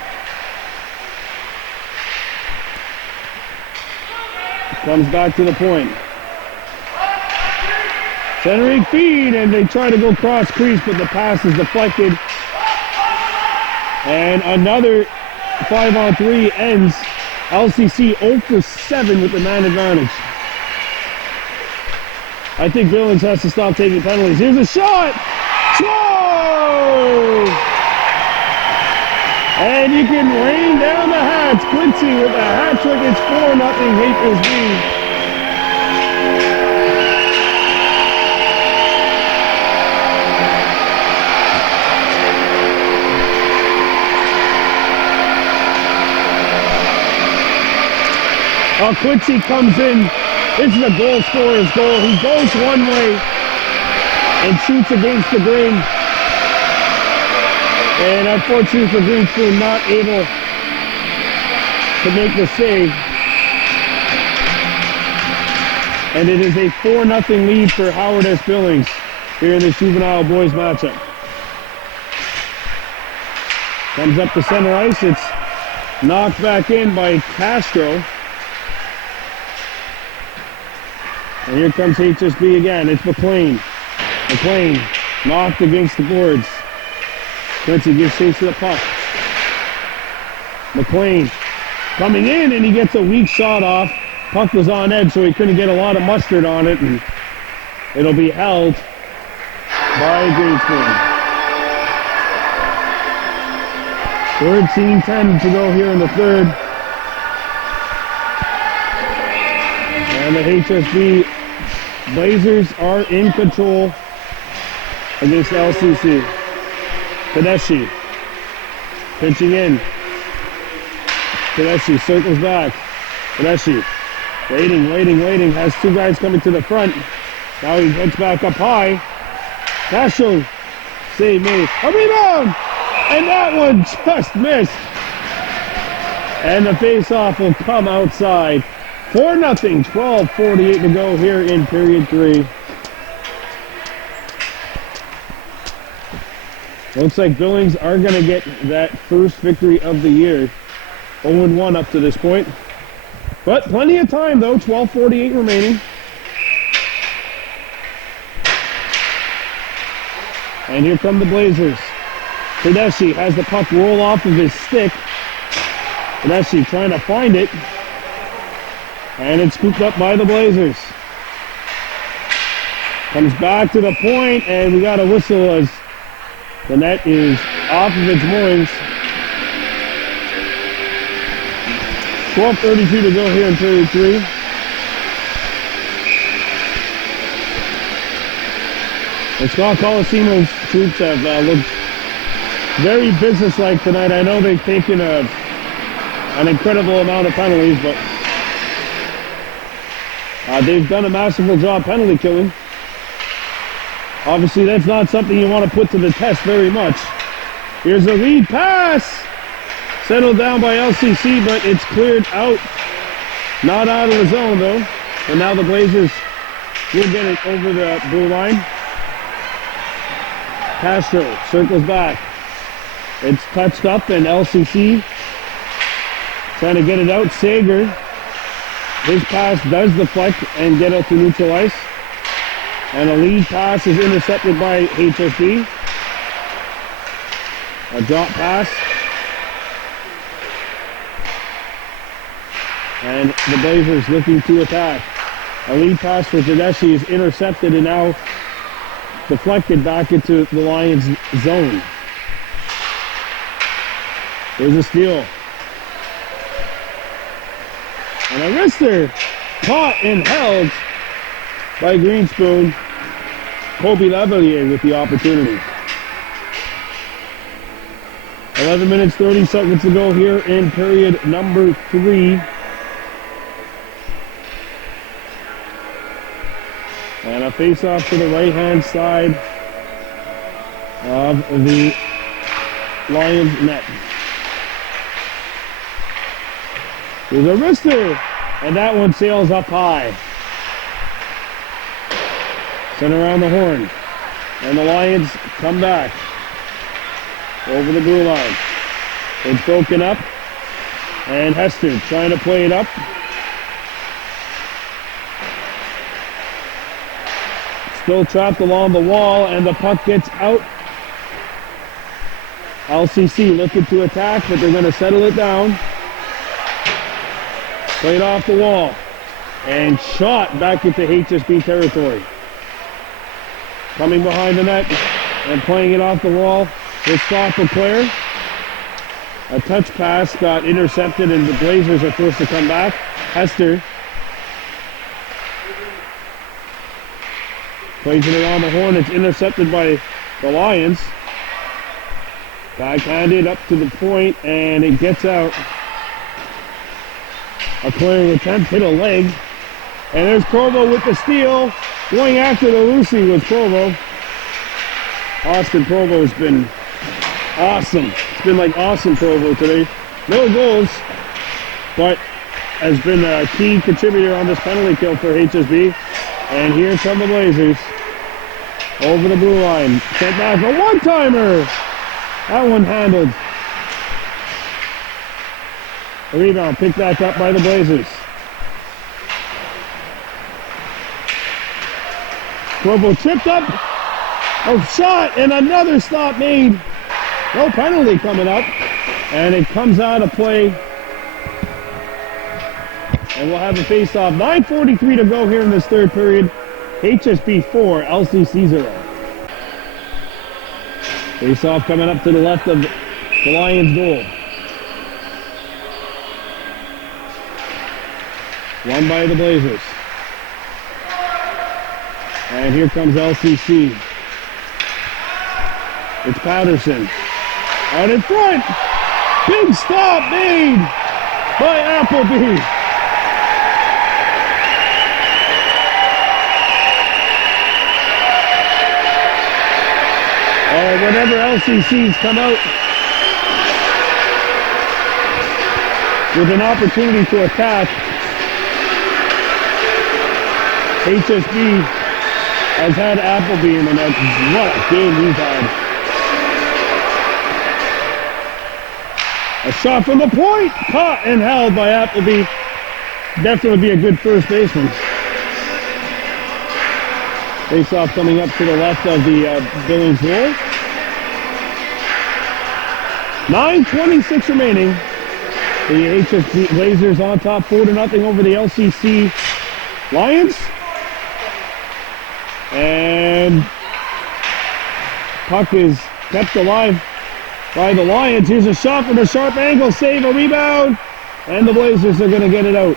Comes back to the point. Centering feed, and they try to go cross crease, but the pass is deflected. And another 5-on-3 ends. LCC 0 for 7 with the man advantage. I think Billings has to stop taking penalties. Here's a shot! Whoa! And you can rain down the hats. Quincy with a hat trick. It's 4-0 HSB. Quincy comes in. This is a goal scorer's goal. He goes one way and shoots against the grain. And unfortunately for Greenspoon, not able to make the save. And it is a 4-0 lead for Howard S. Billings here in this Juvenile boys matchup. Comes up to center ice. It's knocked back in by Castro. And here comes HSB again. It's McLean. McLean knocked against the boards. Quincy gives chase to the puck. McLean coming in, and he gets a weak shot off. Puck was on edge, so he couldn't get a lot of mustard on it, and it'll be held by Greenspoon. 13-10 to go here in the third. And the HSB Blazers are in control against LCC. Tedeschi pitching in. Tedeschi circles back. Tedeschi waiting. Has two guys coming to the front. Now he gets back up high. Castro save made. A rebound! And that one just missed. And the face-off will come outside. 4-0, 12:48 to go here in period 3. Looks like Billings are going to get that first victory of the year. 0-1 up to this point. But plenty of time though, 12:48 remaining. And here come the Blazers. Tedeschi has the puck roll off of his stick. Tedeschi trying to find it. And it's scooped up by the Blazers. Comes back to the point, and we got a whistle as the net is off of its moorings. 12:32 to go here in period 3. The Scott Coliseum's troops have looked very businesslike tonight. I know they've taken an incredible amount of penalties, but they've done a masterful job penalty killing. Obviously, that's not something you want to put to the test very much. Here's a lead pass. Settled down by LCC, but it's cleared out. Not out of the zone, though. And now the Blazers will get it over the blue line. Castro circles back. It's touched up, and LCC trying to get it out. Sager, his pass does deflect and get out to neutral ice. And a lead pass is intercepted by HSB. A drop pass. And the Blazers looking to attack. A lead pass for Tedeschi is intercepted and now deflected back into the Lions' zone. There's a steal. And a wrister caught and held by Greenspoon. Kobe Lavalier with the opportunity. 11 minutes, 30 seconds to go here in period number 3. And a face-off to the right-hand side of the Lions net. There's a wrister, and that one sails up high. Sent around the horn, and the Lions come back over the blue line. It's broken up, and Hester trying to play it up. Still trapped along the wall, and the puck gets out. LCC looking to attack, but they're going to settle it down. Played off the wall, and shot back into HSB territory. Coming behind the net, and playing it off the wall with Scott Leclerc. A touch pass got intercepted, and the Blazers are forced to come back. Hester plays it around the horn. It's intercepted by the Lions. Backhanded up to the point, and it gets out. A clearing attempt, hit a leg. And there's Provo with the steal. Going after the Lucy was Provo. Austin Provo's been awesome. It's been like awesome Provo today. No goals, but has been a key contributor on this penalty kill for HSB. And here come the Blazers. Over the blue line. Sent back a one-timer. That one handled. A rebound picked back up by the Blazers. Provo tripped up. A shot and another stop made. No penalty coming up. And it comes out of play. And we'll have a face-off. 9:43 to go here in this third period. HSB 4, LCC 0. Face-off coming up to the left of the Lions goal. Won by the Blazers. And here comes LCC. It's Patterson. Out in front. Big stop made by Appleby. Whenever LCC's come out with an opportunity to attack, HSB has had Appleby in the net. What a game he's had. A shot from the point, caught and held by Appleby. Definitely be a good first baseman. Face-off coming up to the left of the Billings goal. 9:26 remaining. The HSB Blazers on top 4-0 over the LCC Lions. And puck is kept alive by the Lions. Here's a shot from a sharp angle, save, a rebound, and the Blazers are going to get it out.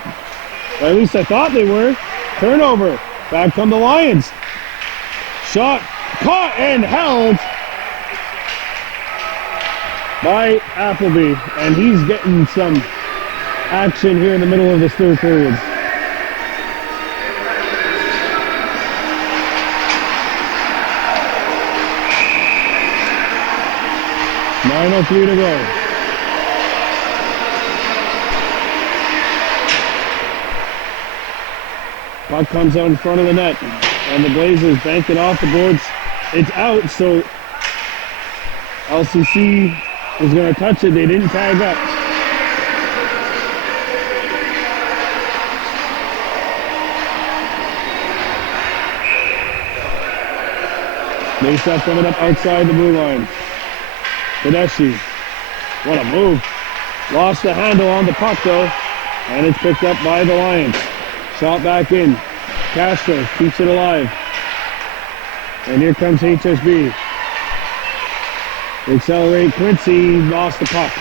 Or at least I thought they were. Turnover. Back come the Lions. Shot caught and held by Appleby, and he's getting some action here in the middle of this third period. .9:03 to go. Puck comes out in front of the net, and the Blazers bank it off the boards. It's out, so LCC is going to touch it. They didn't tag up. Face-off coming up outside the blue line. Tedeschi, what a move. Lost the handle on the puck though, and it's picked up by the Lions. Shot back in. Castro keeps it alive. And here comes HSB. Accelerate. Quincy lost the puck.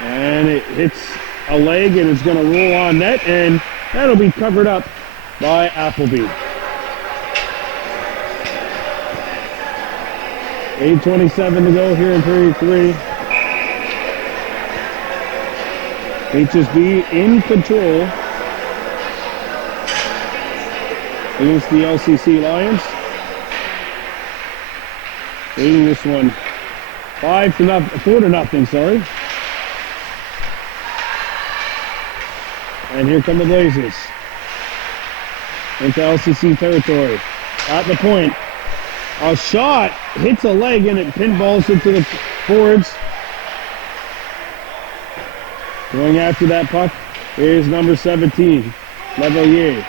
And it hits a leg and it's going to roll on net, and that'll be covered up by Appleby. 8:27 to go here in period 3. HSB in control against the LCC Lions. Leading this one 4-0, sorry. And here come the Blazers into LCC territory. At the point, a shot hits a leg and it pinballs into the boards. Going after that puck is number 17, Levalier.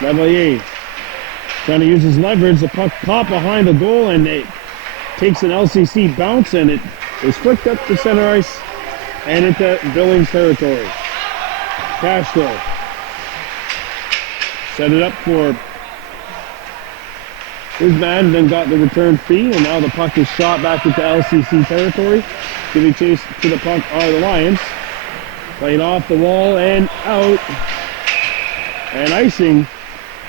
Levalier trying to use his leverage. The puck caught behind the goal, and it takes an LCC bounce, and it is flicked up to center ice and into Billings territory. Castro set it up for his man, then got the return fee, and now the puck is shot back into LCC territory. Giving chase to the puck are the Lions. Played off the wall and out. And icing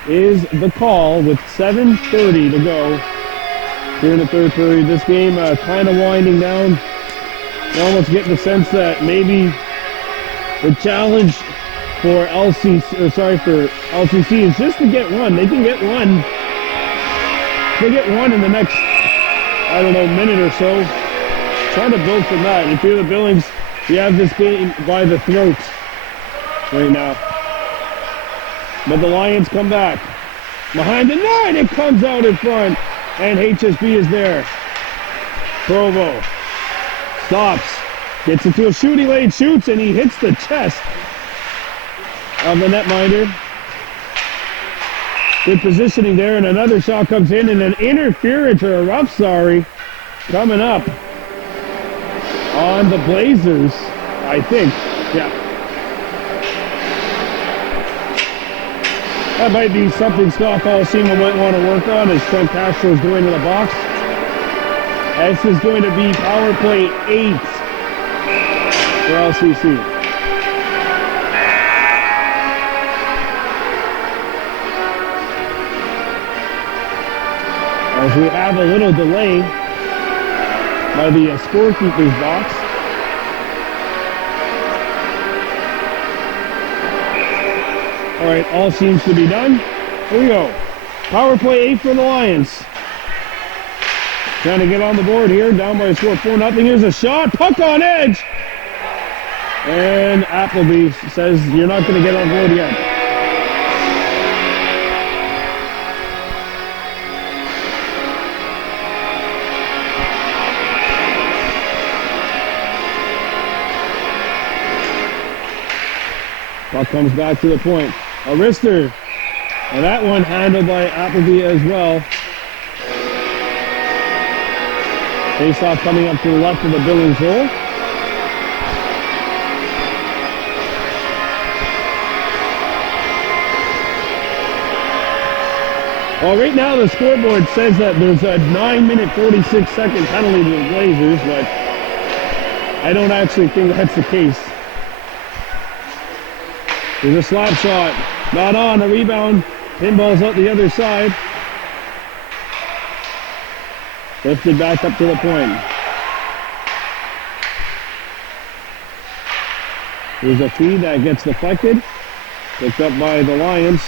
is the call with 7:30 to go here in the third period. This game kind of winding down. You almost get the sense that maybe the challenge for LCC is just to get one. They can get one. They get one in the next, I don't know, minute or so. Trying to build from that. If you're the Billings, you have this game by the throat right now. But the Lions come back. Behind the net, it comes out in front. And HSB is there. Provo stops. Gets into a shooting lane, shoots, and he hits the chest of the netminder. Good positioning there, and another shot comes in, and an interference or a rough, coming up on the Blazers, I think. Yeah. That might be something Scott Coliseum might want to work on as Trent Castro's going to the box. This is going to be power play 8 for LCC. As we have a little delay by the scorekeeper's box. All right, all seems to be done. Here we go. Power play 8 for the Lions. Trying to get on the board here, down by a score 4-0. Here's a shot, puck on edge. And Appleby says, you're not going to get on board yet. Puck comes back to the point. A wrister. And that one handled by Appleby as well. Face-off coming up to the left of the Billings goal. Well, right now the scoreboard says that there's a 9-minute 46-second penalty to the Blazers, but I don't actually think that's the case. There's a slap shot. Not on. A rebound. Pinball's out the other side. Lifted back up to the point. There's a feed that gets deflected. Picked up by the Lions.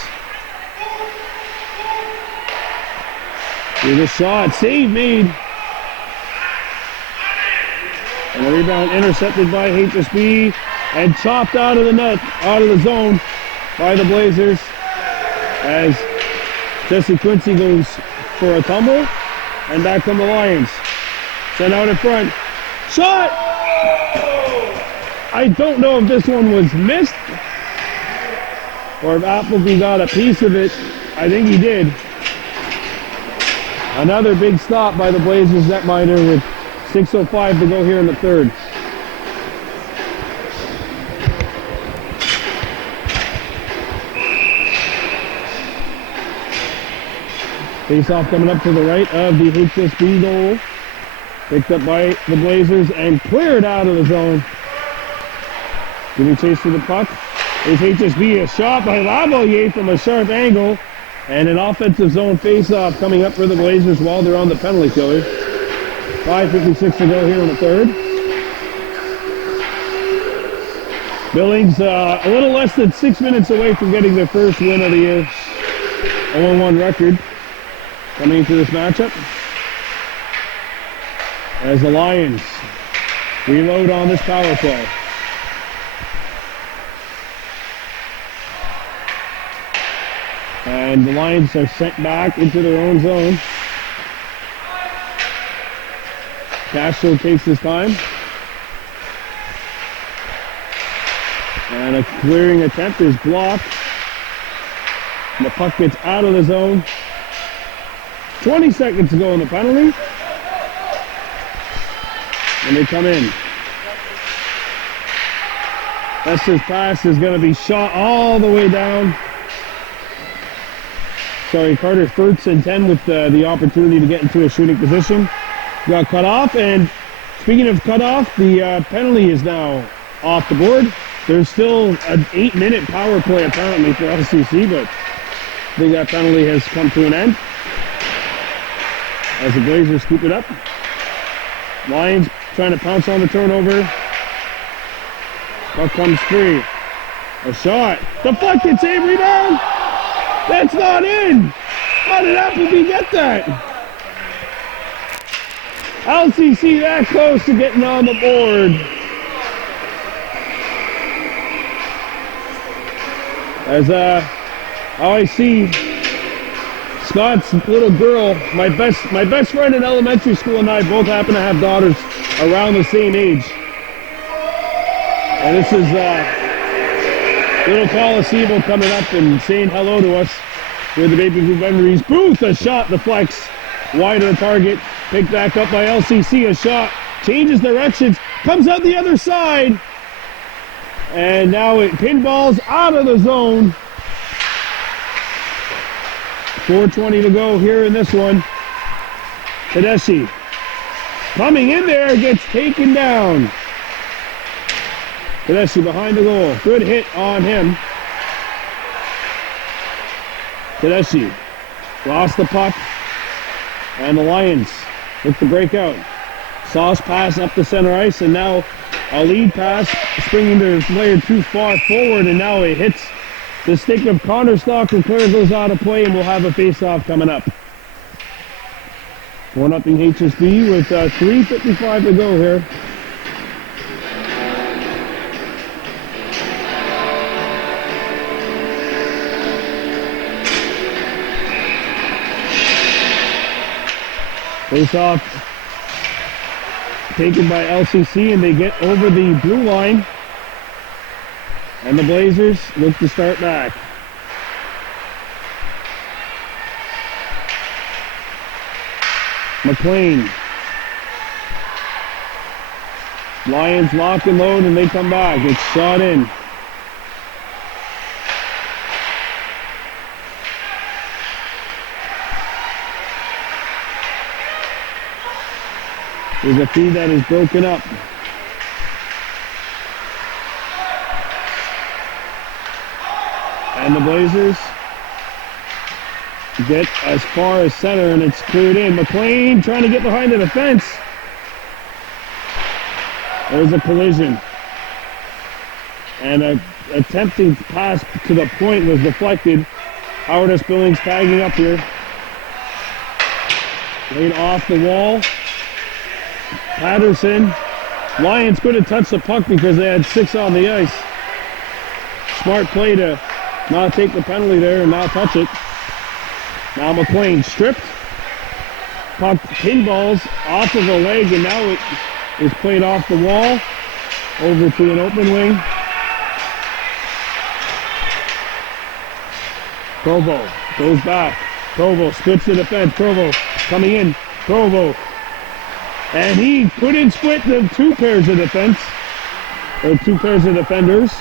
Here's a shot. Save made. And a rebound intercepted by HSB. And chopped out of the net, out of the zone by the Blazers. As Jesse Quincy goes for a tumble. And back come the Lions. Sent out in front. Shot! I don't know if this one was missed or if Appleby got a piece of it. I think he did. Another big stop by the Blazers netminder with 6:05 to go here in the third. Face-off coming up to the right of the HSB goal. Picked up by the Blazers and cleared out of the zone. Giving chase to the puck. There's HSB, a shot by Lavalier from a sharp angle. And an offensive zone face-off coming up for the Blazers while they're on the penalty killer. 5:56 to go here in the third. Billings a little less than 6 minutes away from getting their first win of the year. 0-1 record. Coming into this matchup as the Lions reload on this power play. And the Lions are sent back into their own zone. Castro takes his time. And a clearing attempt is blocked. The puck gets out of the zone. 20 seconds to go in the penalty. And they come in. Lester's pass is going to be shot all the way down. Sorry, Carter Thurts and 10 with the opportunity to get into a shooting position. Got cut off, and speaking of cut off, the penalty is now off the board. There's still an 8-minute power play apparently for LCC, but I think that penalty has come to an end. As the Blazers scoop it up. Lions trying to pounce on the turnover. Puck comes free. A shot. Deflected, save, rebound. That's not in. How did Appleby get that? LCC that close to getting on the board. As how I see Scott's little girl, my best friend in elementary school and I both happen to have daughters around the same age. And this is little Colosimo coming up and saying hello to us with the Baby Blue Memories booth. A shot deflects wide of the target. Picked back up by LCC. A shot changes directions, comes out the other side. And now it pinballs out of the zone. 4:20 to go here in this one. Tedeschi Coming in there, gets taken down. Tedeschi behind the goal. Good hit on him. Tedeschi lost the puck. And the Lions look to break out. Sauce pass up the center ice, and now a lead pass, springing their player too far forward, and now it hits the stick of Connor Stock, and player goes out of play, and we'll have a face-off coming up. 4-0 HSB with 3:55 to go here. Face-off taken by LCC, and they get over the blue line. And the Blazers look to start back. McLean. Lions lock and load, and they come back. It's shot in. There's a feed that is broken up. And the Blazers get as far as center, and it's cleared in. McLean trying to get behind the defense. There's a collision. And a attempting pass to the point was deflected. Howard S. Billings tagging up here. Laid off the wall. Patterson. Lions couldn't touch the puck because they had 6 on the ice. Smart play to not take the penalty there and not touch it. Now McLean stripped. Puck pinballs off of a leg, and now it is played off the wall over to an open wing. Provo goes back. Provo splits the defense. Provo coming in. Provo. And he couldn't split the 2 pairs of defense, or 2 pairs of defenders.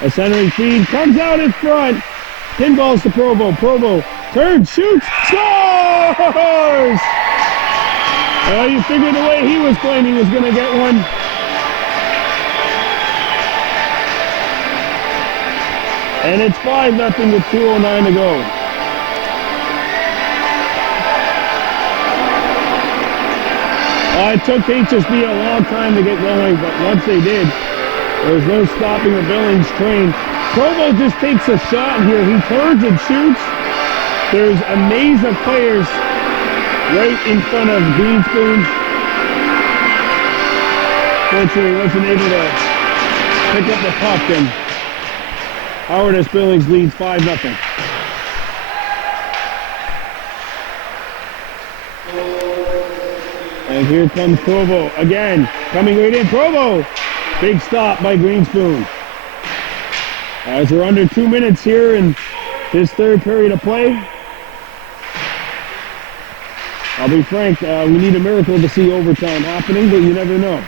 A centering feed comes out in front. Pinballs to Provo. Provo turns, shoots, scores! Well, you figured the way he was playing, he was going to get one. And it's 5-0 with 2:09 to go. It took HSB a long time to get going, but once they did, there was no stopping the Billings train. Provo just takes a shot here. He turns and shoots. There's a maze of players right in front of Greenspoon. Fortunately, wasn't able to pick up the puck, and Howard S. Billings leads 5-0. And here comes Provo again, coming right in. Provo! Big stop by Greenspoon. As we're under 2 minutes here in this third period of play. I'll be frank, we need a miracle to see overtime happening, but you never know.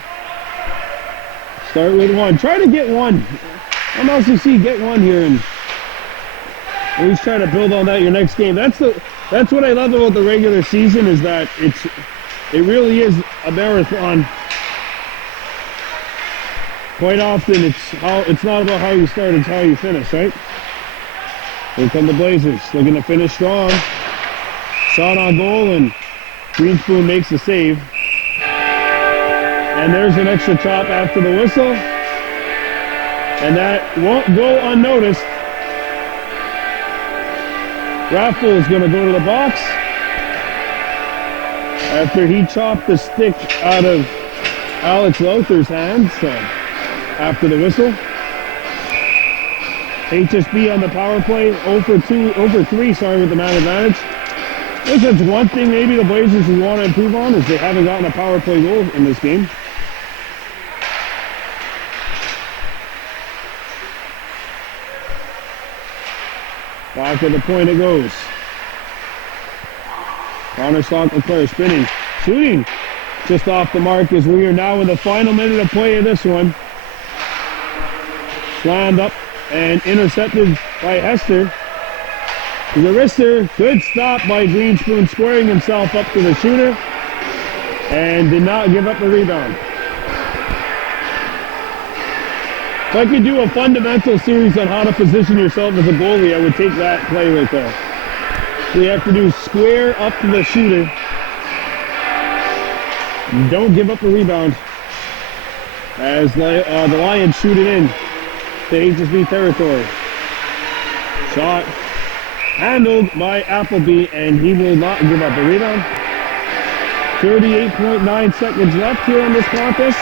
Start with 1. Try to get 1. I'm LCC, get 1 here, and always try to build on that your next game. That's what I love about the regular season, is that it really is a marathon. Quite often it's not about how you start, it's how you finish, right? Here come the Blazers, looking to finish strong. Shot on goal, and Greenspoon makes the save. And there's an extra chop after the whistle. And that won't go unnoticed. Raffle is going to go to the box after he chopped the stick out of Alex Lother's hands after the whistle. HSB on the power play, 0 for 3, with the man advantage. I guess that's one thing maybe the Blazers would want to improve on, is they haven't gotten a power play goal in this game. Back at the point it goes. Connor Stock McClure spinning, shooting just off the mark, as we are now in the final minute of play of this one. Slammed up and intercepted by Hester. The wrister, good stop by Greenspoon, squaring himself up to the shooter. and did not give up a rebound. If I could do a fundamental series on how to position yourself as a goalie, I would take that play right there. So you have to do square up to the shooter. Don't give up a rebound as the Lions shoot it in to HSB territory. Shot handled by Appleby, and he will not give up a rebound. 38.9 seconds left here in this contest.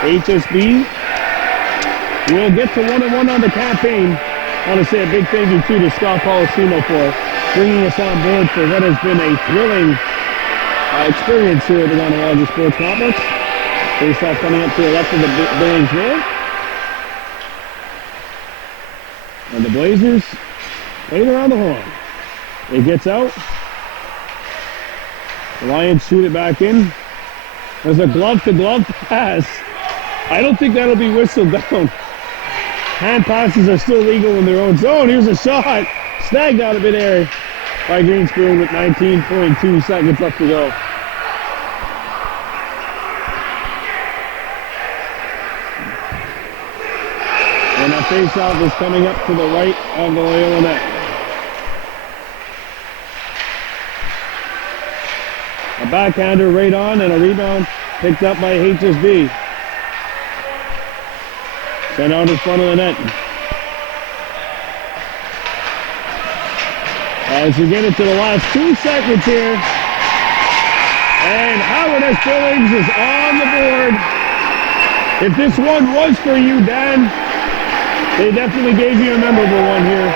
HSB will get to 1-1 on the campaign. I want to say a big thank you too to Scott Policino for bringing us on board for what has been a thrilling experience here at the Juvenile Sports Complex. Face off coming up to the left of the Billings Road. And the Blazers playing around the horn. It gets out. The Lions shoot it back in. There's a glove-to-glove pass. I don't think that'll be whistled down. Hand passes are still legal in their own zone. Here's a shot. Snagged out of midair by Greenspoon with 19.2 seconds left to go. And that face-off is coming up to the right of the Loyola net. A backhander right on, and a rebound picked up by HSB. Sent out in front of the net. As we get into the last 2 seconds here. And Howard S. Billings is on the board. If this one was for you, Dan, they definitely gave you a memorable one here.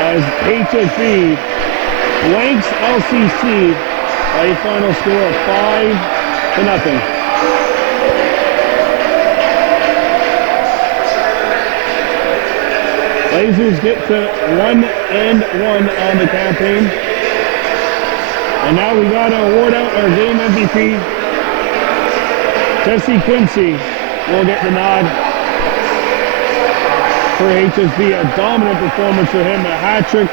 As HSB blanks LCC by a final score of 5-0. Blazers get to 1-1 on the campaign. And now we got to award out our game MVP. Jesse Quincy will get the nod for HSB. A dominant performance for him, a hat trick,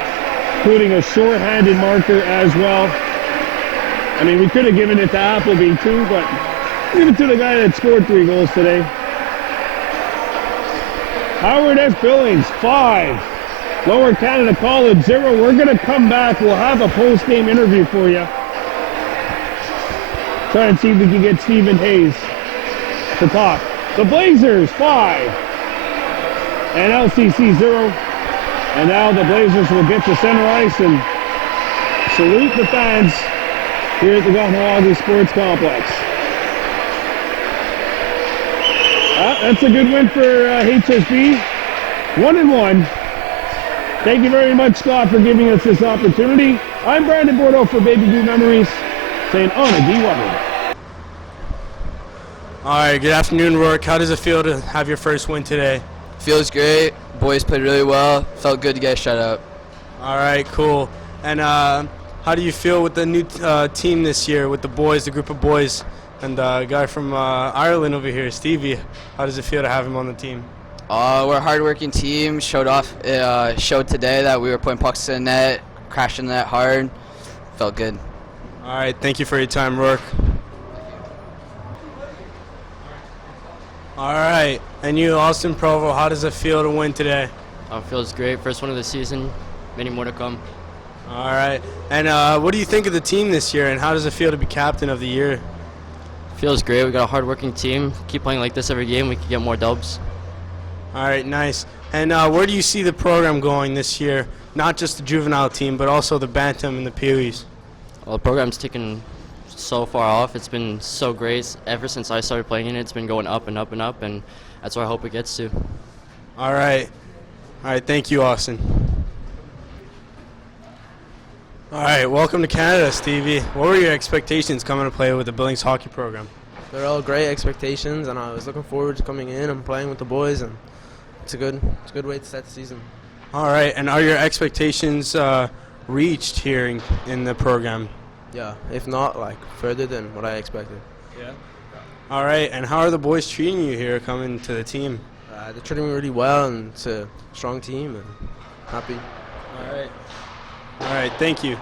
including a short-handed marker as well. I mean, we could have given it to Appleby too, but give it to the guy that scored 3 goals today. Howard S. Billings, 5. Lower Canada College, 0. We're going to come back. We'll have a post-game interview for you. Try and see if we can get Stephen Hayes to talk. The Blazers, 5. And LCC, 0. And now the Blazers will get to center ice and salute the fans here at the Juvenile Sports Complex. That's a good win for HSB. 1-1. Thank you very much, Scott, for giving us this opportunity. I'm Brandon Bordeaux for Baby Blue Memories, saying on a D1. All right, good afternoon, Rourke. How does it feel to have your first win today? Feels great. Boys played really well. Felt good to get a shutout. All right, cool. And how do you feel with the new team this year, with the boys, the group of boys, and the guy from Ireland over here, Stevie? How does it feel to have him on the team? We're a hard-working team. Showed today that we were putting pucks in the net, crashing the net hard. Felt good. All right, thank you for your time, Rourke. All right, and you, Austin Provo, how does it feel to win today? Feels great. First one of the season. Many more to come. All right, and what do you think of the team this year, and how does it feel to be captain of the year? Feels great. We got a hard-working team. Keep playing like this every game. We can get more dubs. All right, nice. And where do you see the program going this year? Not just the juvenile team, but also the Bantam and the Peewees. Well, the program's taken so far off. It's been so great. Ever since I started playing in it, it's been going up and up and up, and that's where I hope it gets to. All right. All right, thank you, Austin. All right, welcome to Canada, Stevie. What were your expectations coming to play with the Billings hockey program? They're all great expectations, and I was looking forward to coming in and playing with the boys, and it's a good way to start the season. All right, and are your expectations reached here in the program? Yeah, if not, like, further than what I expected. Yeah. All right, and how are the boys treating you here coming to the team? They're treating me really well, and it's a strong team, and happy. All right. All right, thank you.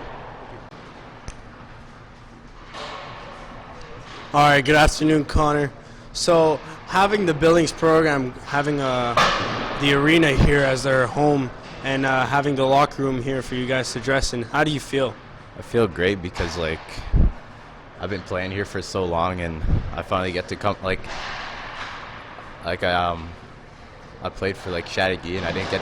All right, good afternoon, Connor. So having the Billings program, having the arena here as their home, and having the locker room here for you guys to dress in, how do you feel? I feel great because I've been playing here for so long, and I finally get to come I played for LHIQ, and I didn't get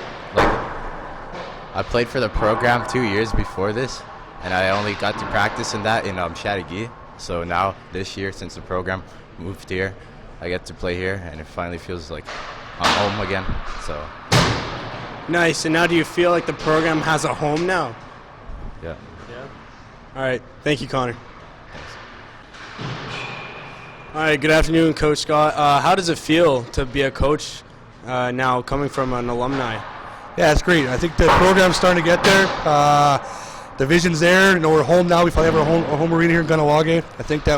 I played for the program 2 years before this, and I only got to practice in that in LHIQ. So now this year, since the program moved here, I get to play here, and it finally feels like I'm home again. So Nice. And now do you feel like the program has a home now? yeah. All right. Thank you, Connor. All right. Good afternoon, Coach Scott. How does it feel to be a coach now, coming from an alumni? Yeah, it's great. I think the program's starting to get there. The vision's there. We're home now. We finally have our home arena here in Ganawage. I think that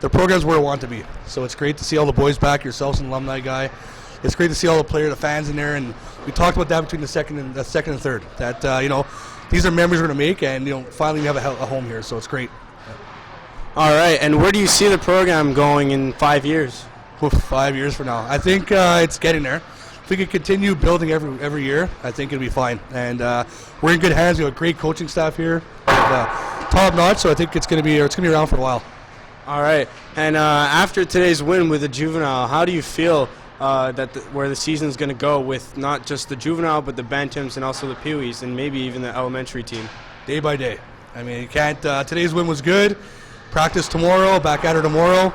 the program's where we want to be. So it's great to see all the boys back. Yourself's an alumni guy. It's great to see all the players, the fans in there, and we talked about that between the second and third. That these are memories we're going to make, and finally we have a home here. So it's great. All right. And where do you see the program going in 5 years? 5 years from now, I think it's getting there. If we could continue building every year, I think it'll be fine. And we're in good hands. We have a great coaching staff here, top notch. So I think it's going to be around for a while. All right. And after today's win with the Juvenile, how do you feel where the season's going to go with not just the Juvenile, but the Bantams and also the Peewees and maybe even the elementary team? Day by day. I mean, you can't. Today's win was good. Practice tomorrow, back at her tomorrow.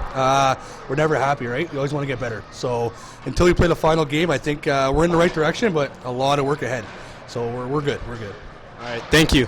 We're never happy, right? We always want to get better. So until we play the final game, I think we're in the right direction, but a lot of work ahead. So we're good. We're good. All right. Thank you.